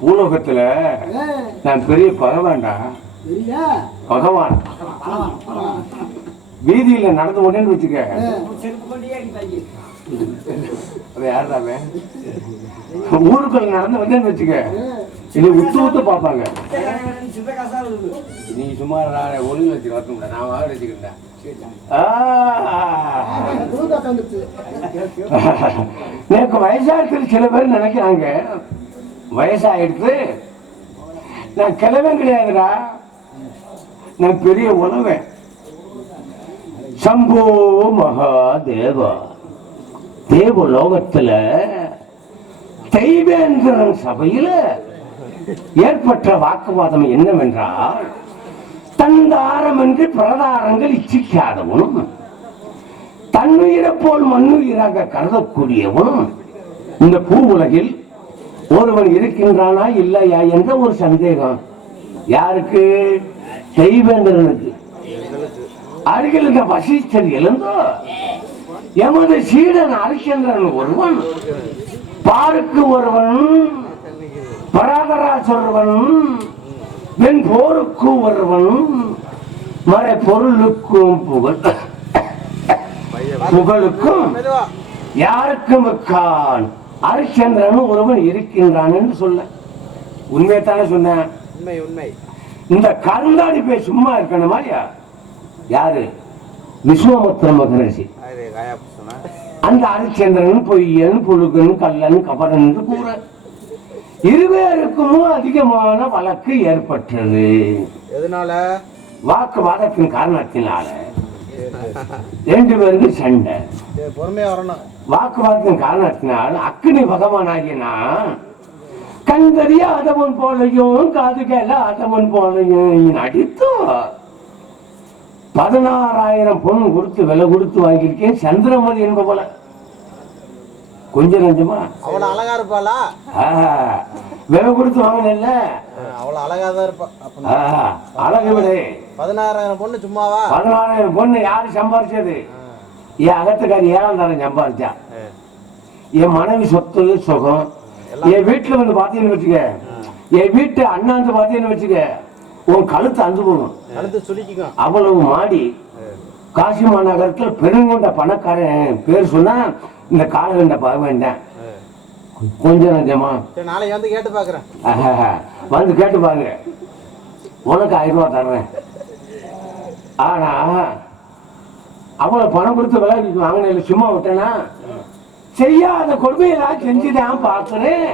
பூலோகத்துல நான் பெரிய பகவான்டா. பகவான் வீதியில நடந்து கொண்டேன்னு வச்சுக்க, யாருதாமே ஊருக்குள்ள நடந்து வந்தேன்னு வச்சுக்க, இது உத்து உத்து பார்ப்பாங்க. நீ சும்மா ஒழுங்கு வச்சு வரணும்ல, நான் வாங்க வச்சுக்கிட்டேன். எனக்கு வயசாயிடுச்சு. சில பேர் நினைக்கிறாங்க வயசாயிடுச்சு, நான் கிளவன் கிடையாதுடா, நான் பெரிய உணவன். சம்போ மகாதேவா, தேவலோகத்துல தெய்வேந்திரன் சபையில ஏற்பட்ட வாக்குவாதம் என்னவென்றால், தந்தாரம் என்று பிரதாரங்கள் இச்சிக்காதவனும் தன்னுயிரை போல் மண்ணுயிராக கருதக்கூடியவனும் இந்த பூ உலகில் ஒருவன் இருக்கின்றானா இல்லையா என்ற ஒரு சந்தேகம். யாருக்கு? தெய்வேந்திரனுக்கு. அருகில் இந்த வசிஷ்டர் எழுந்தோ, எமது சீடன் ஹரிச்சந்திரன் ஒருவன், பாருக்கு ஒருவன், பராதராஜ் ஒருவன், வெண் போருக்கு ஒருவன், மறை பொருளுக்கும் புகழுக்கும் யாருக்கும் இருக்கான் ஹரிச்சந்திரன் ஒருவன் இருக்கின்றான் என்று சொல்ல. உண்மையத்தானே சொன்னேன். இந்த கருந்தாடி போய் சும்மா இருக்கணும் மாதிரியா? யாரு? விஸ்வாமித்திர மகரிஷி. அந்த ஹரிச்சந்திரன் பொய்யன் புழுகன் கல்லன் கபரன் என்று கூற இருவேருக்கும் அதிகமான வழக்கு ஏற்பட்டது. எதனால? வாக்குவாதத்தின் காரணத்தினால ரெண்டு பேருக்கு சண்டை. வாக்குவாதத்தின் காரணத்தினால் அக்னி பகவான் ஆகினா கண்தறியாதவன் போலையும் காது கேளாதவன் போலையும் அடித்து 16,000 பொண்ணு கொடுத்து விலை கொடுத்து வாங்கியிருக்கேன். சந்திரமதி என்பவள கொஞ்சம் கொஞ்சமா அவள அழகா இருப்பாளா? விலை கொடுத்து வாங்கினல்ல, அவள அழகாதான் இருப்பா. அழகு விட 16,000 பொண்ணு சும்மாவா? 16,000 பொண்ணு யாரு சம்பாரிச்சது? என் அகத்துக்காரி 7,000 சம்பாரிச்சா. என் மனைவி சொத்து சுகம். என் வீட்டுல வந்து பாத்தீங்கன்னு வச்சுக்க, என் வீட்டு அண்ணாந்து பாத்தீங்கன்னு வச்சுக்க, உன் கழுத்து அந்து போகும். அவ்வளவு மாடி. காசி மாநகரத்தில் பெருங்கொண்ட பணக்காரன் பேர் சொன்னா இந்த காலகண்ட பார்க்க வேண்டாம். கொஞ்சம் நஞ்சமா நாளைக்கு வந்து கேட்டு பாக்குறேன். வந்து கேட்டு பாருங்க, உனக்கு 1000 ரூபாய் தர்றேன். ஆனா அவளை பணம் கொடுத்து விளையாடிட்டு வாங்கின சும்மா விட்டேனா செய்யாத கொடுமையெல்லாம் செஞ்சுதான் பார்க்கிறேன்.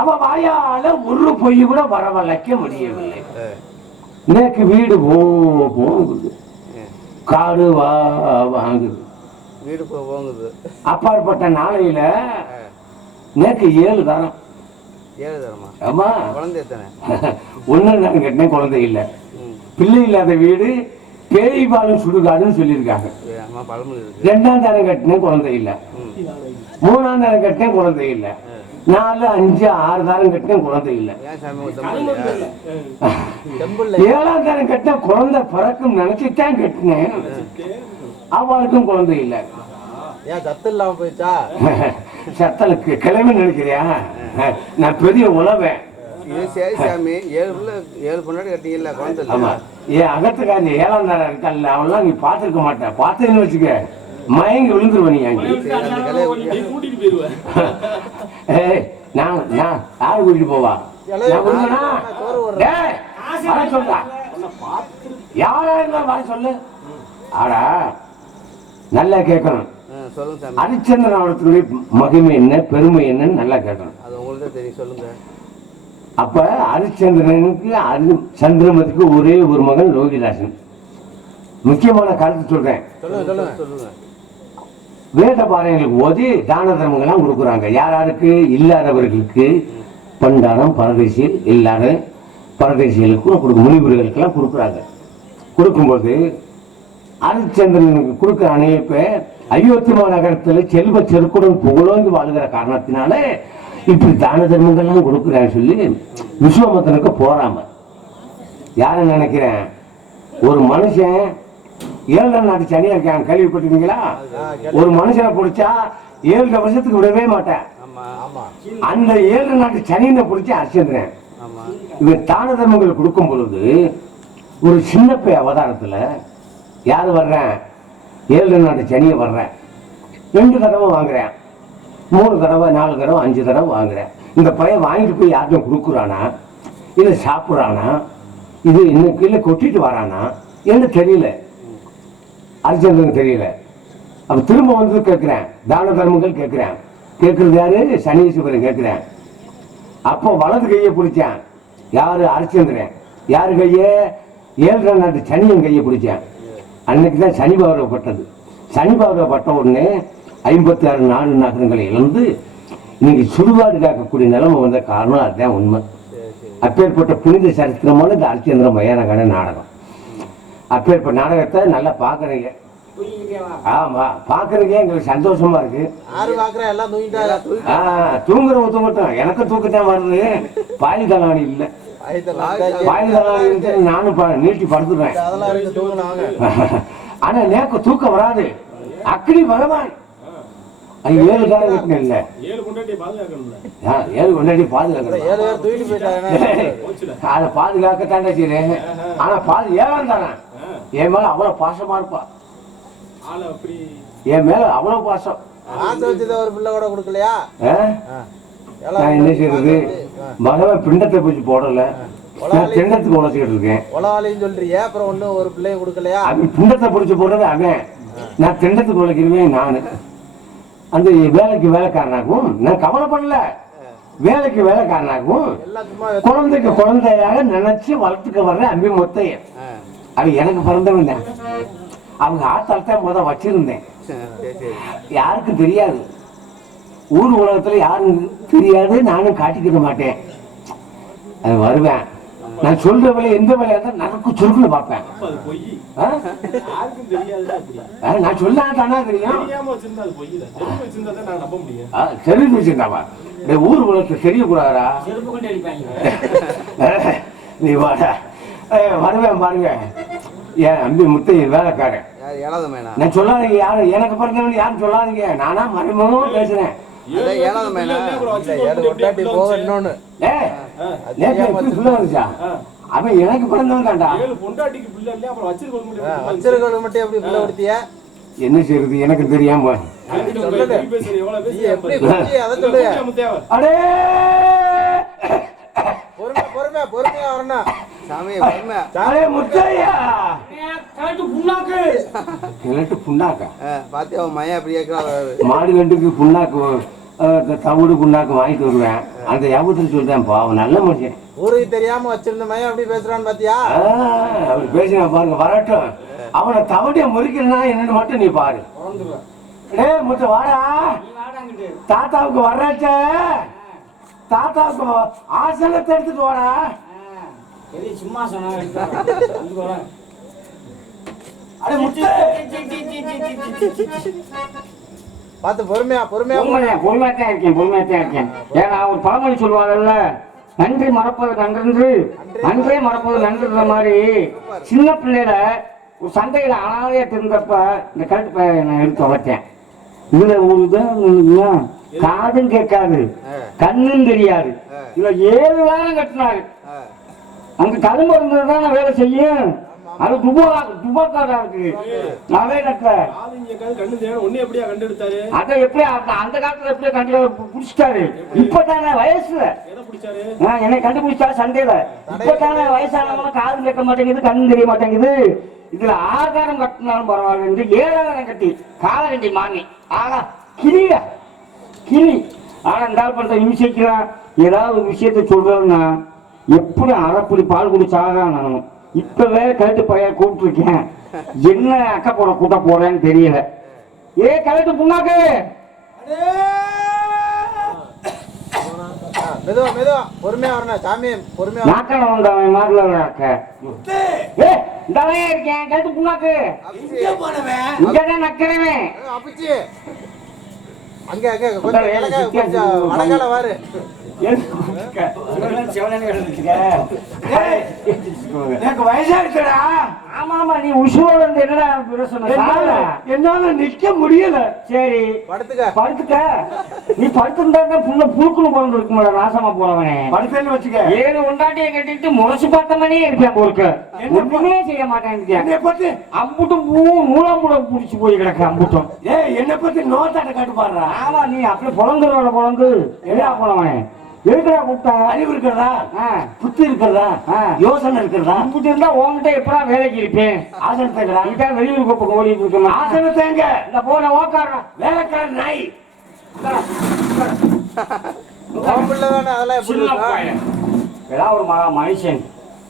அவ வாயால ஒரு பொய் கூட வரவழைக்க முடியவில்லை. எனக்கு வீடு போகுது, காடு வாங்குது, வீடு போகுது. அப்பாற்பட்ட நாளையில எனக்கு 7 தரம். 7 தரமா? ஆமா. குழந்தை எத்தனை? ஒண்ணு நான் கேட்டேன், குழந்தை இல்லை. பிள்ளை இல்லாத வீடு பேய் பாலும் சுடுகாடுன்னு சொல்லியிருக்காங்க. 2ஆம் தரம் கட்டினேன், குழந்தை இல்லை. 3ஆம் தரம் கட்டினேன், குழந்தை இல்லை. 4, 5, 6 தரம் கட்டினேன், குழந்தை இல்லை. 7ஆம் தரம் கட்டின குழந்தை பிறக்கும் நினைச்சுதான் கட்டினேன், அவளுக்கும் குழந்தை இல்லை. ஏன் சத்து இல்லாம போயிடுச்சா? சத்தலுக்கு கிளம்பி நினைக்கிறியா? நான் பெரிய உழவேன். சரி சாமி, 7 பொண்ணாடி கட்டிங்கல்ல, குழந்தை இல்லை. ஆமா, என் அகத்துக்காரி 7ஆம் தரம் இருக்கல்ல, அவெல்லாம் நீ பார்த்துருக்க மாட்டேன். பார்த்தேன்னு வச்சுக்க மயங்கி விழுந்துருவ நீ. அங்கே நான் யாரு கூட்டிட்டு போவா? சொல்றா, யாரா இருந்தாலும் வர சொல்லு. ஆடா நல்லா கேட்கணும். ஹரிச்சந்திரனுடைய மகிமை என்ன, பெருமை என்னன்னு நல்லா கேட்கணும். அது உங்களுக்கு தெரியும், சொல்லுங்க. அப்ப ஹரிச்சந்திரனுக்கு சந்திரமதிக்கு ஒரே ஒரு மகன் லோகிதாசன். முக்கியமான கருத்து சொல்றேன், வேத பாறைகளுக்கு ஓதி தான தர்மங்கள்லாம் கொடுக்குறாங்க. யாராருக்கு? இல்லாதவர்களுக்கு பண்டாரம், பரதேசியல் இல்லாத பரதேசிகளுக்கும் கொடுக்கும், முனிவர்களுக்கெல்லாம் கொடுக்குறாங்க. கொடுக்கும்போது ஹரிச்சந்திரனுக்கு கொடுக்குற அணையப்ப அயோத்திமா நகரத்துல செல்வ செருக்குடன் புகழோங்கி வாழ்கிற காரணத்தினால இப்படி தான தர்மங்கள்லாம் கொடுக்குறான்னு சொல்லி விஸ்வாமித்திரனுக்கு போறாம. யார நினைக்கிறேன், ஒரு மனுஷன் 7 நாட்டு சனியா இருக்கான், கேள்விப்பட்டிருக்கீங்களா? ஒரு மனுஷனை பிடிச்சா 7 வருஷத்துக்கு விடவே மாட்டேன். அந்த 7 நாட்டு சனியை பிடிச்சி ஹரிச்சந்திரன் இவன் தான தர்மங்கள் கொடுக்கும் பொழுது ஒரு சின்ன பை அவதாரத்துல யாரு வர்றேன், 7 நாட்டு சனியை வர்றேன். 2 தடவை வாங்குறேன், 3 தடவை, 4 தடவை, 5 தடவை வாங்குறேன். இந்த பையன் வாங்கிட்டு போய் யார்ட்டும் கொடுக்குறானா, இல்லை சாப்பிட்றானா, இது இன்னும் கீழே கொட்டிட்டு வரானா என்ன தெரியல. ஹரிச்சந்திரனுக்கு தெரியல. அப்ப திரும்ப வந்து கேட்கிறேன், தான தர்மங்கள் கேட்கிறேன். கேட்கறது யாரு? சனீஸ்வரன் கேட்கிறேன். அப்போ வலது கையை பிடிச்சேன். யாரு? ஹரிச்சந்திரன். யாரு கையை? 7 நாட்டு சனியன் கையை பிடிச்சேன். அன்னைக்கு தான் சனி பகவானப்பட்டது. சனி பகவானப்பட்ட உடனே 56 நாடு நகரங்களை இழந்து இன்னைக்கு சுடுகாடு காக்கக்கூடிய நிலைமை வந்த காரணம் அதுதான் உண்மை. அப்பேற்பட்ட புனித சரித்திரமான இந்த ஹரிச்சந்திர மயானகான நாடகம். அப்பேற்பட்ட நாடகத்தை நல்லா பாக்குறீங்க. ஆமா, பாக்குறீங்க, எங்களுக்கு சந்தோஷமா இருக்கு. தூங்குறவங்க தூங்கட்டும், எனக்கும் தூக்கத்தான் வருது. பாதி தலாணி இல்ல, பாதி தலாணி நானும் நீட்டி படுத்துவேன். ஆனா நேக்கு தூக்கம் வராது. அக்னி பகவான் 7 காலம் கட்டின இல்ல, 7 கொண்டாடி பாதுகாக்கணும். அதை பாதுகாக்கத்தாண்டா செய்றேன். ஆனா 7ஆம் தானே என் மேல அவ்வளவு பாசமா இருப்பா. என் மேல அவ்வளவு பாசம். ஒரு பிள்ளை கூட கொடுக்கலையா? நான் என்ன செய்யறது, பகவான் பிண்டத்தை பூச்சி போடல, நான் திண்டத்துக்கு உழைச்சிக்கிட்டு இருக்கேன். உலகாலையும் சொல்றியா, அப்புறம் ஒண்ணு ஒரு பிள்ளைய கொடுக்கலையா? அவன் பிண்டத்தை பிடிச்சி போடுறது அவன், நான் திண்டத்துக்கு உழைக்கிறவேன் நானு. அந்த வேலைக்கு வேலைக்காரனாகவும் நான் கவலைப்படல, வேலைக்கு வேலைக்காரனாகவும் குழந்தைக்கு குழந்தையாக நினைச்சு வளர்த்துக்க வர்ற அம்பி முத்தைய. அது எனக்கு பிறந்தவன் தான். அவங்க ஆத்தால்தான் முதல் வச்சிருந்தேன். யாருக்கும் தெரியாது, ஊர் உலகத்துல யாரும் தெரியாது, நானும் காட்டிக்கிட மாட்டேன். அது வருவேன், நான் சொல்ற வேலை எந்த வேலையா இருந்தாலும் நகக்கு சுருக்குன்னு பார்ப்பேன். நான் சொன்னா தானே தெரியும். தெரிஞ்சு வச்சிருந்தாவா ஊர் உலகத்துல தெரியக்கூடாதா? நீ வாடா, வருவேன் பாருங்க. என் அம்பி முத்தைய வேலைக்காரன். நான் சொல்லாதீங்க, யாரும் எனக்கு பிறந்தவன் யாரும் சொல்லாதீங்க. நானா மறைமுகமா பேசுறேன். அவன் எனக்கு பிறந்தவன் தான்டா. என்ன செய்யறது எனக்கு தெரியாம. சாமி வறுமை. சாலே முத்தையா கழட்டு புண்ணாக்கு. கிழட்டு புண்ணாக்கா பாத்தியா அவன் மையம் அப்படி கேட்கிறாரு. மாடு கண்டுக்கு புண்ணாக்கு தவிடு புண்ணாக்கு வாங்கிட்டு வருவேன். அந்த ஞாபகத்தில் சொல்றேன் அவன் நல்ல மனுஷன். ஊருக்கு தெரியாம வச்சிருந்த மையம் அப்படி பேசுறான்னு பாத்தியா? அவர் பேசினா பாருங்க வரட்டும். அவனை தவடிய முறிக்கணும்னா என்னன்னு மட்டும் நீ பாரு. டேய் முத்த வாடா. தாத்தாவுக்கு வர்றாச்ச. தாத்தாவுக்கு ஆசனத்தை எடுத்துட்டு வாடா. சிம்மாசனம் அடே முத்து பார்த்து பொறுமையா பொறுமையா பொறுமையாத்தான் இருக்கேன். ஏன்னா ஒரு பழமொழி சொல்லுவாங்கல்ல, நன்றி மறப்பது நன்று, நன்றே மறப்பது நன்றுன்ற மாதிரி. சின்ன பிள்ளையில ஒரு சந்தையில அனாதையா திருந்தப்ப இந்த கருத்து நான் எடுத்து வளர்த்தேன். இதுல ஒரு இதான் காதும் கேட்காது, கண்ணும் தெரியாது. இதுல 7 வாரம் கட்டினாரு. அங்க கரும்பு இருந்ததுதான் வேலை செய்யும். அது துபாக்காரா இருக்கு. அதே கட்ட அதை எப்படி அந்த காலத்துல எப்படி கண்டு புடிச்சிட்டாரு. இப்பதானே வயசுல என்னை கண்டுபிடிச்சா சந்தையில. இப்பதானே வயசானவங்க காது கேட்க மாட்டேங்குது, கண்ணு தெரிய மாட்டேங்குது. இதுல ஆதாரம் கட்டினாலும் பரவாயில்ல என்று 7ஆயிரம் கட்டி காலகண்டி மாமி. ஆனா கிளியா கிளி. ஆனா இந்த பண்ற இம்சைக்கிறான். ஏதாவது விஷயத்த சொல்றதுன்னா எப்படி அரைப்படி பால் குடிச்சாதான் நானும். இப்பவே கழுட்டு பைய கூப்பிட்டுருக்கேன். என்ன அக்கா போட கூட்ட போறேன்னு தெரியல. கழுட்டு புண்ணாக்கு மெதுவா மெதுவா பொறுமையா வரணும் சாமி. பொறுமையா நாக்கல வந்தவன் மாதிரில அக்க. இந்தாவே இருக்கேன். கழுட்டு புண்ணாக்கு இங்கதான் நக்கிறவன். அப்பிச்சு அங்க அங்க கொஞ்சம் வடகால வாரு. எனக்கு வயசா இருக்கடா. ஆமா ஆமா நீ உசுவோட இருந்து என்னடா என்னால நிக்க முடியல. சரி படுத்துக்க. நீ படுத்திருந்தா புள்ள புழுக்குன்னு பிறந்து இருக்குமாடா நாசமா போறவனே. படுத்தேன்னு வச்சுக்க. 7 உண்டாட்டியை கட்டிட்டு முறைச்சு பார்த்த மாதிரியே இருப்பேன். பொறுக்க ஒண்ணுமே செய்ய மாட்டேன். அம்புட்டும் பூ நூலாம்புடம் புடிச்சு போய் கிடக்கு அம்புட்டும். என்னை பத்தி நோத்தாட்ட காட்டு பாடுறா. ஆமா நீ அப்படி பொழந்துருவாட பொழந்து எடா போனவனே. எதுக்குடா கூப்பிட்ட? அறிவு இருக்கிறதா, புத்தி இருக்கிறதா, யோசனை இருக்கிறதா? அம்புட்டு இருந்தா உன்கிட்ட எப்படா வேலைக்கு இருப்பேன்? ஆசனத்தை இதான் வெளியூர் கோப்புக்கு ஓடிட்டு இருக்கேன். ஆசனத்தை எங்க இந்த போன ஓக்காடுறா வேலைக்கார நாய். அதெல்லாம் ஏதாவது ஒரு மனுஷன்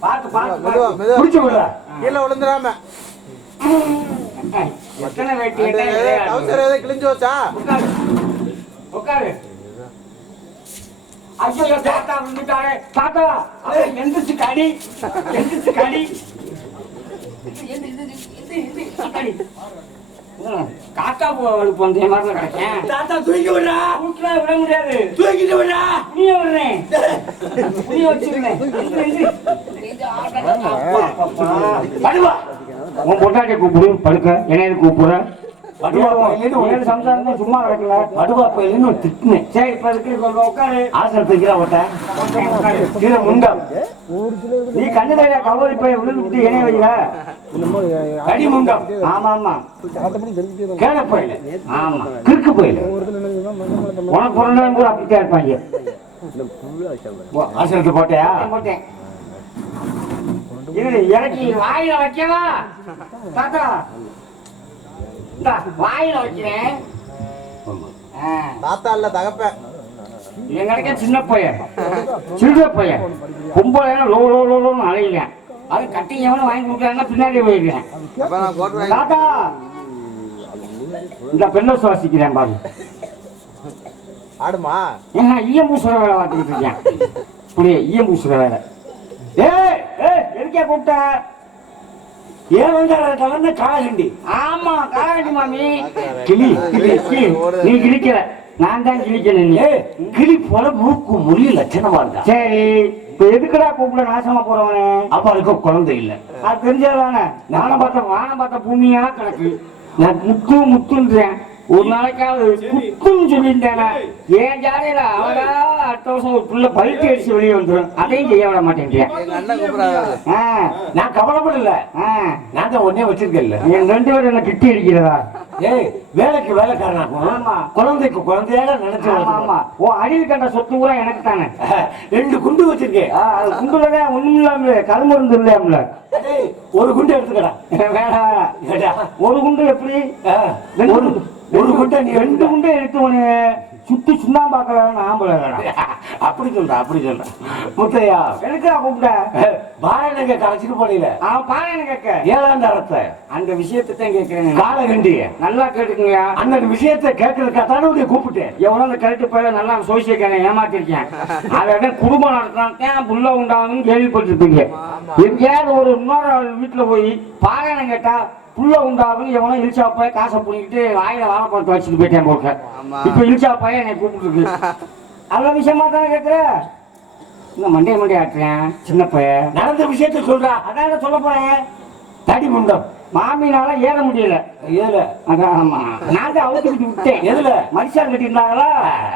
பார்த்து பார்த்து குடிச்சு விடுற. கீழே விழுந்துடாம. எத்தனை வேட்டி கிழிஞ்சு வச்சா உட்காரு. ஐயோ தாத்தா வந்துட்டாரு. தாத்தா எந்திரிச்சு கடி, எந்திரிச்சு கடி. காக்கா போவலுக்கு வந்து மாதிரி கிடைக்கேன். தாத்தா தூக்கி விடுறா. வீட்டுல விட முடியாது. தூக்கிட்டு விடுறா. புனிய விடுறேன், புனிய வச்சிருந்தேன். உன் பொட்டாட்டிய கூப்பிடு படுக்க. என்ன கூப்பிடுற? சம்சாரம் சும்மா கிடக்கல. படுவா பையன்னு திட்டினேன். சரி இப்ப இருக்கு உட்காரு. ஆசனத்தை ஓட்ட கீழே முண்டம். நீ கண்ணுல கவரி போய் விழுந்துட்டு இணைய வைக்கிற கடி முண்டம். ஆமா ஆமா கேள போயில. ஆமா கிறுக்கு போயில. உனக்கு பிறந்தவங்க கூட அப்படித்தான் இருப்பாங்க. ஆசனத்தை போட்டியா? போட்டேன். எனக்கு வாயில வைக்கவா தாத்தா? இந்த வாயில வைக்கிறேன். தாத்தா இல்ல தகப்ப. எங்க சின்ன பையன், சின்ன பையன் பொம்பளை லோ லோ லோன்னு அழையில. அது கட்டி எவனும் வாங்கி கொடுக்குறாங்கன்னா பின்னாடி போயிருக்கேன். தாத்தா இந்த பெண்ணை சுவாசிக்கிறேன் பாரு. ஆடுமா? ஏன்னா ஈயம் பூசுற வேலை பார்த்துக்கிட்டு இருக்கேன். புரிய ஈயம் பூசுற வேலை. எதுக்கே கூப்பிட்ட? ஏன் வந்து காலகண்டி. ஆமா காலகண்டி மாமி. கிளி நீ கிழிக்கல, நான் தான் கிழிக்கணும். கிளி போல மூக்கு மொழி லட்சணமா இருக்கா. சரி இப்ப எதுக்குடா கூப்பிட நாசமா போறவனே? அப்ப அதுக்கு குழந்தை இல்ல. அது தெரிஞ்சதானே. வானம் பார்த்த பூமியா கிடக்கு. நான் முத்து முத்துன்றேன். ஒரு நாளைக்காவது குத்துன்னு சொல்லிட்டேன். ஏன் ஜாலியில அவடா அடுத்த வருஷம் ஒரு புள்ள பழுத்து அடிச்சு வெளியே வந்துடும். அதையும் செய்ய விட மாட்டேன். நான் கவலைப்படல. நான் தான் ஒன்னே வச்சிருக்கேன். என் 2 பேரும் என்ன கிட்டி அடிக்கிறதா? ஏய் வேலைக்கு வேலைக்காரனாக்கும் ஆமா. குழந்தைக்கு குழந்தையாக நினைச்சு ஆமா வளர்க்கணும். ஆமா ஓ அடிவு கண்ட சொத்து பூரா எனக்கு தானே 2 குண்டு வச்சிருக்கேன். அது குண்டுலதான் ஒண்ணும் இல்லாம கருமருந்து இல்லையாம்ல டேய், ஒரு குண்டு எடுத்துக்கடா. வேணாம் ஏடா, ஒரு குண்டு எப்படி ஆ, ஒரு குண்டை நீ 2 குண்டு எடுத்து உன சுத்தி சுண்ணாம்பாக்கலாம் ஆம்பளை வேணாம் அப்படி சொல்ற முத்தையா எனக்கு கூப்பிட்ட பாரநங்க கலைச்சிட்டு போனீங்க அவன் பாரு கேட்க 7ஆம் தரத்தை அந்த விஷயத்தை தான் கேட்கிறேன் காலகண்டிய நல்லா கேட்டுக்குங்க அந்த விஷயத்தை கேட்கறதுக்காக உடைய கூப்பிட்டேன். எவ்வளவு அந்த கரெக்ட் போய் நல்லா சோசியக்காரன் ஏமாத்திருக்கேன் அதை குடும்பம் நடத்தினான் புள்ள உண்டாகுன்னு கேள்விப்பட்டிருப்பீங்க. எங்கேயாவது ஒரு இன்னொரு வீட்டுல போய் பாராயணம் கேட்டா புள்ள உண்டாகுன்னு எவனோ இழிச்சா போய் காசை பிடிக்கிட்டு வாயில வாழைப்பழத்தை வச்சுட்டு போயிட்டேன் போக்க. இப்ப இழிச்சா போய் என்னை கூப்பிட்டு இருக்கு நல்ல விஷயமா தானே கேட்கிற இந்த மண்டே ஆட்டுறேன் சின்ன பையன் நடந்த விஷயத்தை சொல்றா. அதான் சொல்ல போறேன். தடி முண்டம் மாமினால ஏற முடியல. ஏல அதான் ஆமா நான் தான் அவுத்துக்கிட்டு விட்டேன். எதுல மனுஷால் கட்டியிருந்தாங்களா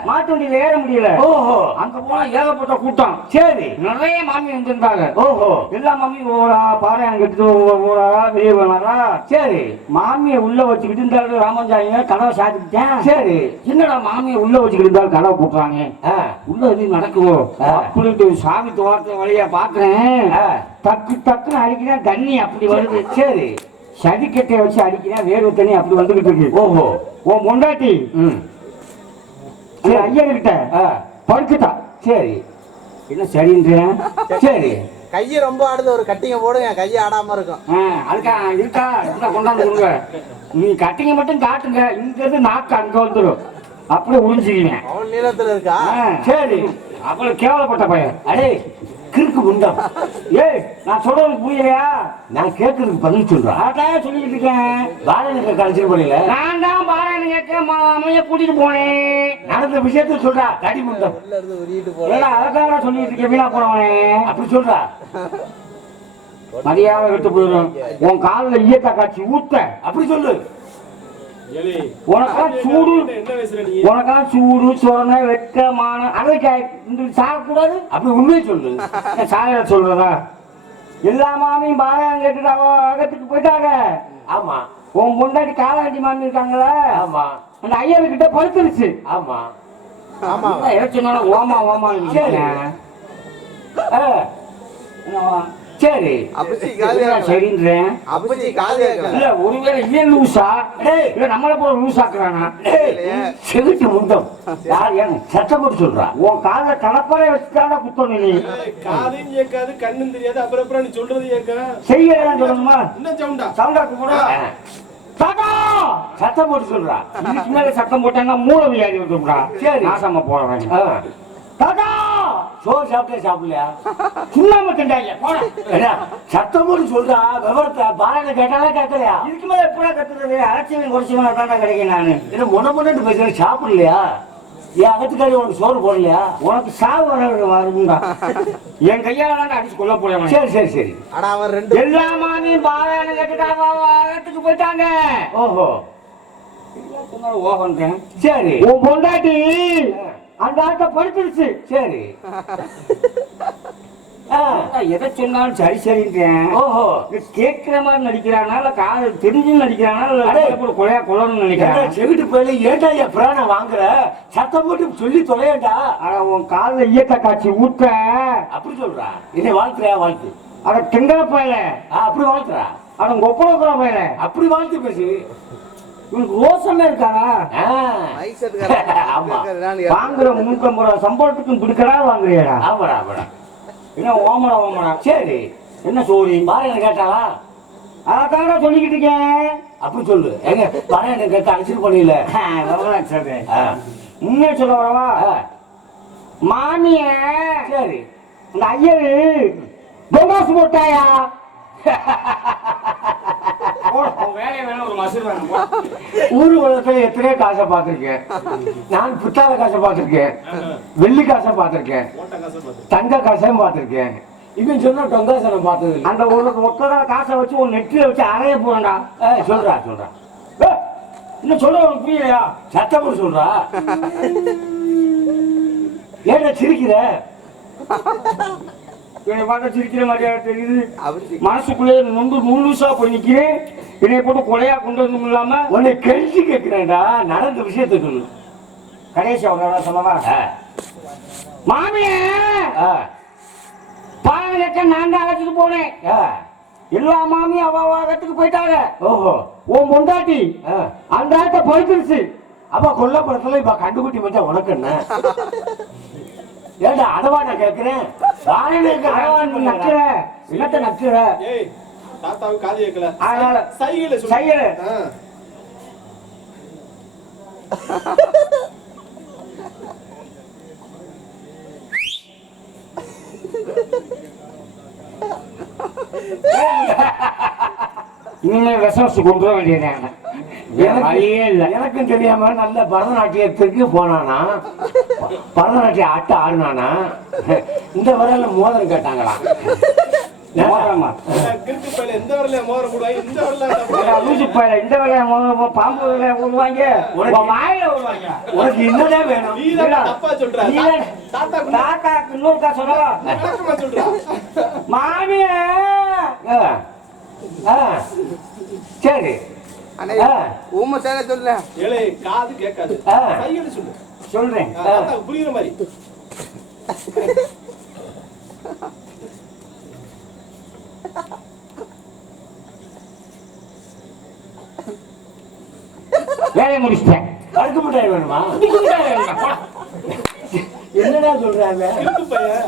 மாட்டு வண்டியில ஏற முடியல. ஓஹோ அங்க போனா ஏகப்பட்ட கூட்டம். சரி நிறைய மாமி வந்திருந்தாங்க. ஓஹோ எல்லா மாமியும் ஓடா பாறையான் கட்டிட்டு ஓடா வெளியே போனாரா. சரி மாமியை உள்ள வச்சுக்கிட்டு இருந்தாலும் ராமஞ்சாரிங்க கதவை சாத்திக்கிட்டேன். சரி என்னடா மாமியை உள்ள வச்சுக்கிட்டு இருந்தாலும் கதவை போட்டுறாங்க உள்ள எதுவும் நடக்குமோ அப்படின்ட்டு சாமி தோட்டத்தை வழியா பாக்குறேன். டக்கு டக்குன்னு அடிக்கிறேன் தண்ணி அப்படி வருது. சரி சதிக்கட்டையை வச்சு அடிக்கிறேன் வேர்வை தண்ணி அப்படி வந்துகிட்டு இருக்கு. ஓஹோ ஓ மொண்டாட்டி ஐயர்கிட்ட படுத்துட்டா. சரி என்ன சரின்றேன். சரி கையை ரொம்ப ஆடுது, ஒரு கட்டிங்க போடுங்க, கையை ஆடாம இருக்கும். அதுக்கா இருக்கா இந்த கொண்டாந்து கொடுங்க. நீ கட்டிங்க மட்டும் காட்டுங்க, இங்க இருந்து நாக்கு அங்க வந்துடும் அப்படியே உறிஞ்சிக்குவேன். அவன் நீளத்துல இருக்கா? சரி அவ்வளவு கேவலப்பட்ட பையன். அடே கிறுக்கு முண்டம். ஏய் நான் சொல்றது புரியலையா? நான் கேட்கறதுக்கு பதில் சொல்றேன். அதான் சொல்லிட்டு இருக்கேன். பாரநங்க கலைச்சிட்டு போனீங்க. நான் தான் பாராயண கேட்க மாமைய கூட்டிட்டு போனேன். நடந்த விஷயத்த சொல்றா. தடி முண்டம் உள்ள இருந்து உருகிட்டு போற. அதான் சொல்லிட்டு இருக்கேன். வீணா போனவனே அப்படி சொல்றா. மரியாதை விட்டு போயிடும். உன் காலில் ஈயத்த காட்சி ஊத்த அப்படி சொல்லு. உனக்கா சூடு உனக்கா சூடு சொரணை வெட்கமான அதை சாகக்கூடாது. அப்படி உண்மையை சொல்லு. சாக சொல்றதா? எல்லா மாமியும் பாராயணம் கேட்டுட்டு அகத்துக்கு போயிட்டாங்க. ஆமா உன் பொண்டாட்டி காலாண்டி மாமி இருக்காங்களா? ஆமா அந்த ஐயர்கிட்ட படுத்துருச்சு. ஆமா ஆமா ஏதாச்சும் ஓமா ஓமா சரி அப்பச்சி காது கேட்கல. சரின்றேன். அப்பச்சி காது கேட்கல. இல்ல ஒருவேளை இவன் லூசா இல்ல நம்மள போல லூசாக்குறானா? செவிட்டு முண்டம். யார் ஏன் சத்தம் போட்டு சொல்றா. உன் கால கலப்பறை வச்சுட்டாடா குத்தம். நீ காதையும் கேட்காது கண்ணும் தெரியாது அப்புறம் நீ சொல்றது கேட்க செய்யலாம் சொல்லணுமா? இன்னும் சவுண்டா சவுண்டாக்கு கூட சத்தம் போட்டு சொல்றா. இதுக்கு மேல சத்தம் போட்டாங்கன்னா மூல வியாதி வந்துடும்டா. சரி. நாசமா போறேன். தாத்தா சோறு சாப்பிட்டே சாப்பிடலையா? சுண்ணாம திண்டாங்க போட. சத்தம் போட்டு சொல்றா. விவரத்தை பாராயணம் கேட்டாலே கேட்கலையா? இதுக்கு மேல எப்படா கத்துறது? அரைச்சியும் குறைச்சியும் தாண்டா கிடைக்கும். நானு என்ன முன்னு பேசுற சாப்பிடலையா? என் அகத்துக்காரி உனக்கு சோறு போடலையா? உனக்கு சாவு வரும்டா. என் கையால தான் அடிச்சு கொல்ல போறேன். சரி சரி சரி. ஆனா அவன் ரெண்டு எல்லா மாமியும் பாராயணம் கேட்டுட்டாங்க அகத்துக்கு போயிட்டாங்க. ஓஹோ ஓகேன். சரி உன் பொண்டாட்டி அந்த ஆட்ட படுத்துருச்சு. சரி எதை சொன்னாலும் சரி சரின்றேன். ஓஹோ கேட்கிற மாதிரி நடிக்கிறானா இல்ல காது தெரிஞ்சு நடிக்கிறானா இல்ல கொலையா கொல்லணும்னு நினைக்கிறான். செவிட்டு போயில ஏண்டா என் பிராண வாங்குற? சத்தம் போட்டு சொல்லி தொலையண்டா. ஆனா உன் காதுல இயக்க காட்சி ஊட்ட அப்படி சொல்றா. என்னை வாழ்த்துறியா? வாழ்த்து. அட திங்கல போயல அப்படி வாழ்த்துறா. அட ஒப்பளக்குற போயல அப்படி வாழ்த்து பேசு. உனக்கு ரோசமே இருக்காரா? மைக் செட்டுக்காரன் ஆமா. வாங்குற 350 ரூபா சம்பளத்துக்கும் பிடிக்கிறா வாங்குறியடா? ஆமாடா ஆமாடா. என்ன ஓமடா ஓமடா? சரி என்ன சோரி பாராயணம் கேட்டாளா? அதான்டா சொல்லிக்கிட்டு இருக்கேன். அப்படி சொல்லு. எங்க பாராயணம் கேட்ட அழைச்சிட்டு போனீல. உண்மையை சொல்ல வரவா? மாமிய சரி இந்த ஐயரு பொங்காசு போட்டாயா? ஊரு உலகத்துல எத்தனையோ காசை பார்த்திருக்கேன். நான் பித்தாள காசை பார்த்திருக்கேன், வெள்ளி காசை பார்த்திருக்கேன், தங்க காசையும் பார்த்திருக்கேன். இவன் சொன்ன டொங்காசனை பார்த்தது இல்லை. அந்த ஒரு ஒத்தரா காசை வச்சு ஒரு நெற்றில வச்சு அறைய போறா. சொல்றா சொல்றா. இன்னும் சொல்ல உனக்கு புரியலையா? சத்தம் சொல்றா. ஏடா சிரிக்கிற? என்னை பார்த்தா சிரிக்கிற மாதிரியா தெரியுது. அப்படி மனசுக்குள்ளே நொந்து முழுசா போய் நிக்கிறேன். என்னை போட்டு கொலையா கொண்டு வந்து இல்லாம உன்னை கெஞ்சி கேட்கிறேன்டா, நடந்த விஷயத்தை சொல்லு. கடைசி அவங்க சொல்லவா? மாமியே பானை கேட்க நான் தான் அழைச்சிட்டு போனேன். எல்லா மாமியும் அவாகத்துக்கு போயிட்டாங்க. ஓஹோ, உன் பொண்டாட்டி அந்த ஆட்ட படுத்துருச்சு. அப்ப கொல்லப்படத்துல இப்ப கண்டுகுட்டி வச்சா உனக்கு என்ன? ஏண்டா அதவா நான் கேட்கிறேன். நக்குற என்னத்த நக்குற? ஏய் தாத்தாவுக்கு காது கேட்கல. அதனால சைகையில சொல்லு. சைகையில. இனிமே விசவசு கொண்டு வர வேண்டியதாங்க. வழியே இல்லை. எனக்கும் தெரியாம நல்ல பரதநாட்டியத்துக்கு போனானா, பரதநாட்டியம் ஆட்ட ஆடுனானா, இந்த வரையில மோதிரம் கேட்டாங்களாம். மோதிரமா? கிறுக்கு பையில எந்த வரல மோதிரம் போடுவாங்க, இந்த வரல லூசு பையில இந்த வேலையை பாம்பு வேலையை விடுவாங்க, வாயில விடுவாங்க. உனக்கு என்னதான் வேணும்? நீதான் தப்பா சொல்ற. தாத்தாக்கு தாத்தாக்கு இன்னொருக்கா சொல்லவா? விளக்கமா சொல்றா. மாமிய சரி அண்ணே ஊமை சேனை சொல்ல. ஏலே காது கேட்காது. சைகையில சொல்லு. சொல்றேன். தாத்தாக்கு புரியுற மாதிரி. வேலையை முடிச்சிட்டேன். அடுக்க மிட்டாய் வேணுமா? என்னடா சொல்றாங்க? கிறுக்கு பையன்.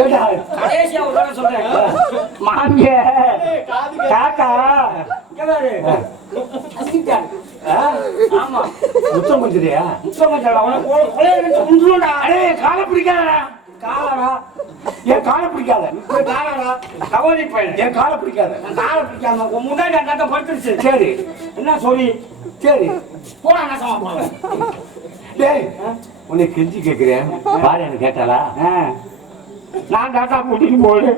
ஏண்டா கடைசியா ஒரு தடவை சொல்றேன். மாமிய ஏய், காது கேட்காது. தாத்தா இங்க பாரு. ஆமா முத்தம் கொஞ்சியா? முத்தம் சொல்ல உனக்கு கொலையை வச்சு குண்டுடா. அடே காலை பிடிக்காதடா. காலடா என் காலை பிடிக்காத. காலடா கவலை பையன். என் காலை பிடிக்காத. காலை பிடிக்காம உன் முன்னாடி அந்த தாத்தா படுத்துருச்சு. சரி என்ன சொல்லி சரி போடா நசமா போட. டேய் உன்னை கெஞ்சி கேட்கிறேன், பாரு எனக்கு கேட்டாளா? நான் டாட்டா கூட்டிட்டு போடு.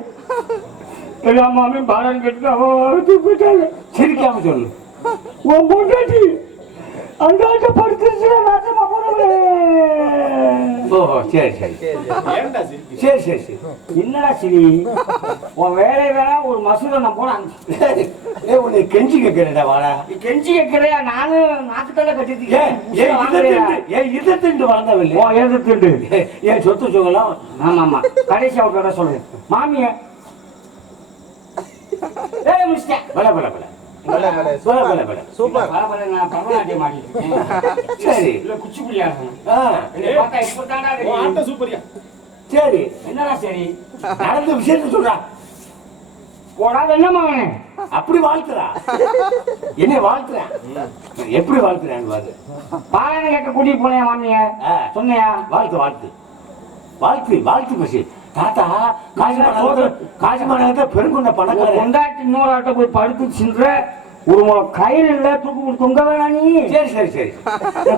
எல்லா மாமியும் பாடம் கேட்டு அவன் போயிட்டாங்க. சிரிக்காம சொல்லு. உன் பொண்டாட்டி அந்த ஆட்ட படுத்துருச்சு. நாசமா போறவளே. ஓஹோ சரி சரி ஏன்டா சிரிக்கிறீங்க? சரி சரி சரி. என்னடா சரி உன் வேலை வேணா ஒரு மசூரை நான் போனாங்க. ஏய் உன்னை கெஞ்சி கேட்கிறேன்டா, வாடா. கெஞ்சி கேட்கறியா? நானும் நாட்டுத்தலை கட்டிட்டு இதை திண்டு வளர்ந்தவில்லை. எழுதுண்டு என் சொத்து சுகலாம். ஆமா ஆமா கடைசி அவர் வர சொல்றேன். மாமிய ஏய் முடிச்சிட்டேன். பல பல பல பல, பல, பல பல பல. சூப்பர். பரவாயில்ல, நான் பரதநாட்டியம் ஆடிட்டு சரி இல்ல குச்சிப்புடி ஆடணும். ஆ, என்னை பார்த்தா இப்பதான்டா உன் தெரியும். ஆட்டம் சூப்பரியா. சரி என்னடா சரி நடந்த விஷயத்த சொல்றா. போடாத என்ன மகனே. அப்படி வாழ்த்துறா. என்னை வாழ்த்துறேன். எப்படி வாழ்த்துறேன் பாரு. பாலனை கேட்க கூட்டிட்டு போனேன் மாமிய. சொன்னியா? வாழ்த்து வாழ்த்து வாழ்த்து வாழ்த்து பசி. தாத்தா காசிமாநகரத்தை பெருங்குண்ட பணக்காரன். கொண்டாட்டி இன்னொரு ஆட்ட போய் படுத்து சின்ற ஒரு முறை கயிறு இல்ல தூக்கு போட்டு தொங்க வேணா நீ. சரி சரி சரி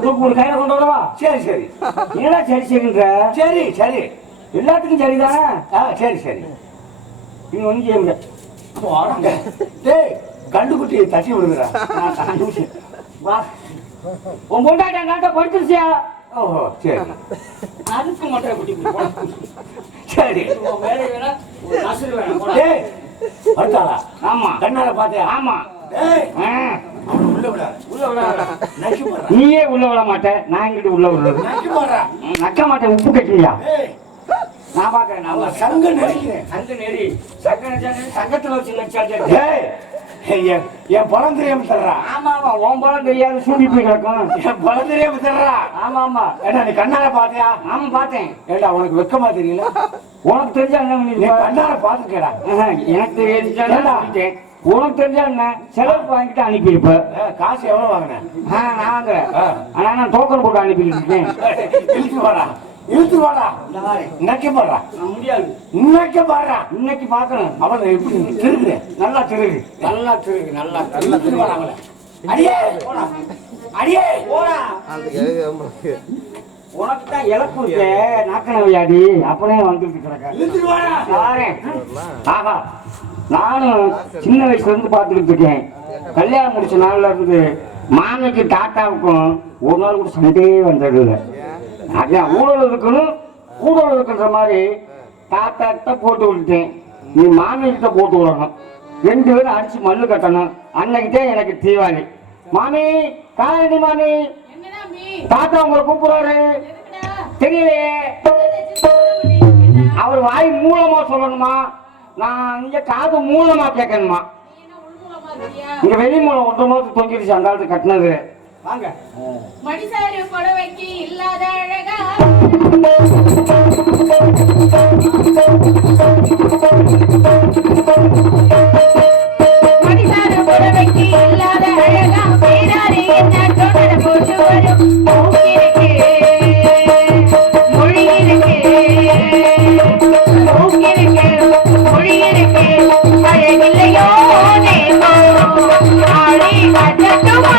தூக்கு போட்டு கயிறை கொண்டு வரவா? சரி சரி என்னடா சரி சரின்ற? சரி சரி எல்லாத்துக்கும் சரிதானே. சரி சரி. நீ ஒன்றும் செய்ய முடியாது. டேய் கண்டுக்குட்டியை தட்டி விடுகிறா. நான் கண்டுபிடிச்சேன். வா உன் கொண்டாட்டி அந்த ஆட்ட படுத்துருச்சியா? ஓஹோ சரி அதுக்கு மட்டும் குட்டி சரி. வேலை வேணா ஒரு மசூர் வேணும். டேய் வருத்தாளா? ஆமா கண்ணால பாத்தியா? ஆமா. டேய் ஆ. அவனை உள்ள விடாத. உள்ள விட நக்கி போடுறா. நீயே உள்ள விட மாட்டேன். நான் எங்கிட்ட உள்ள விடுறது? நக்கி போடுறா. நக்க மாட்டேன். உப்பு கட்டியா? டேய் நான் பாக்குறேன். நான் அவன் சங்க நடிக்கிறேன். சங்க நெறி சங்கத்துல வச்சு நடிச்சாச்சு. டேய் என் பழம் தெரியாம தர்றா. ஆமா ஆமா உன் பழம் தெரியாது சூடி போய் கிடக்கும். என் பழம் தெரியாம தர்றா. ஆமா ஆமா ஏடா நீ கண்ணால பாத்தியா? ஆமா பார்த்தேன். ஏடா உனக்கு வெக்கமா தெரியல? உனக்கு தெரிஞ்சா என்ன நீ பண்ணிருப்ப? கண்ணால பாத்துக்கடா. எனக்கு தெரிஞ்சா உனக்கு தெரிஞ்சா என்ன செலவுக்கு வாங்கிட்டு அனுப்பியிருப்ப. காசு எவ்வளவு வாங்கின? நான் வாங்குறேன். ஆனா நான் டோக்கன் போட்டு அனுப்பிட்டு இருக்கேன். இழுத்து வாடா இழுத்து வாடா. இன்னைக்கு பாடுறா. முடியாது. இன்னைக்கு பாடுறா. இன்னைக்கு பார்க்கணும். அவனை எப்படி திருகுறேன். நல்லா திருகு நல்லா திருகு நல்லா இழுத்து வாடா அவளை. அடியே போடா. அடியே போடா. அந்த கேள்வி உங்களுக்கு. உனக்கு தான் இழப்பு இருக்கு. நாக்கன வியாதி அப்பனே வந்துட்டு கிடக்க. இழுத்து வாடா. யாரேன்? ஆஹா நானும் சின்ன வயசுல இருந்து பார்த்துக்கிட்டு இருக்கேன். கல்யாணம் முடிச்ச நாள்ல இருந்து மாமிக்கு தாத்தாவுக்கும் ஒரு நாள் கூட சண்டையே வந்தது இல்லை. அதான் ஊழல் இருக்கணும் ஊழல் இருக்குன்ற மாதிரி தாத்தாட்ட போட்டு விட்டுட்டேன். நீ மாமிகிட்ட போட்டு விடணும். 2 பேரும் அடிச்சு மல்லு கட்டணும். அன்னைக்குதான் எனக்கு தீபாவளி. மாமி காலடி மாமி, தாத்தா உங்களை கூப்பிடுறாரு. தெரியலையே. அவர் வாய் மூலமா சொல்லணுமா, நான் இங்க காது மூலமா கேட்கணுமா? இங்க வெளி மூலம் 1 மாதம் தொங்கிடுச்சு அந்த காலத்து கட்டினது. வாங்க. மடிசாரு புடவைக்கு இல்லாத அழகா மடிசாரு புடவைக்கு இல்லாத அழகா பேராரு என்ன தொடர போட்டு வரும் மூக்கிருக்கு மொழி இருக்கு மூக்கிருக்கு மொழி இருக்கு அழகில்லையோ நேமோ ஆளி கட்டட்டுமா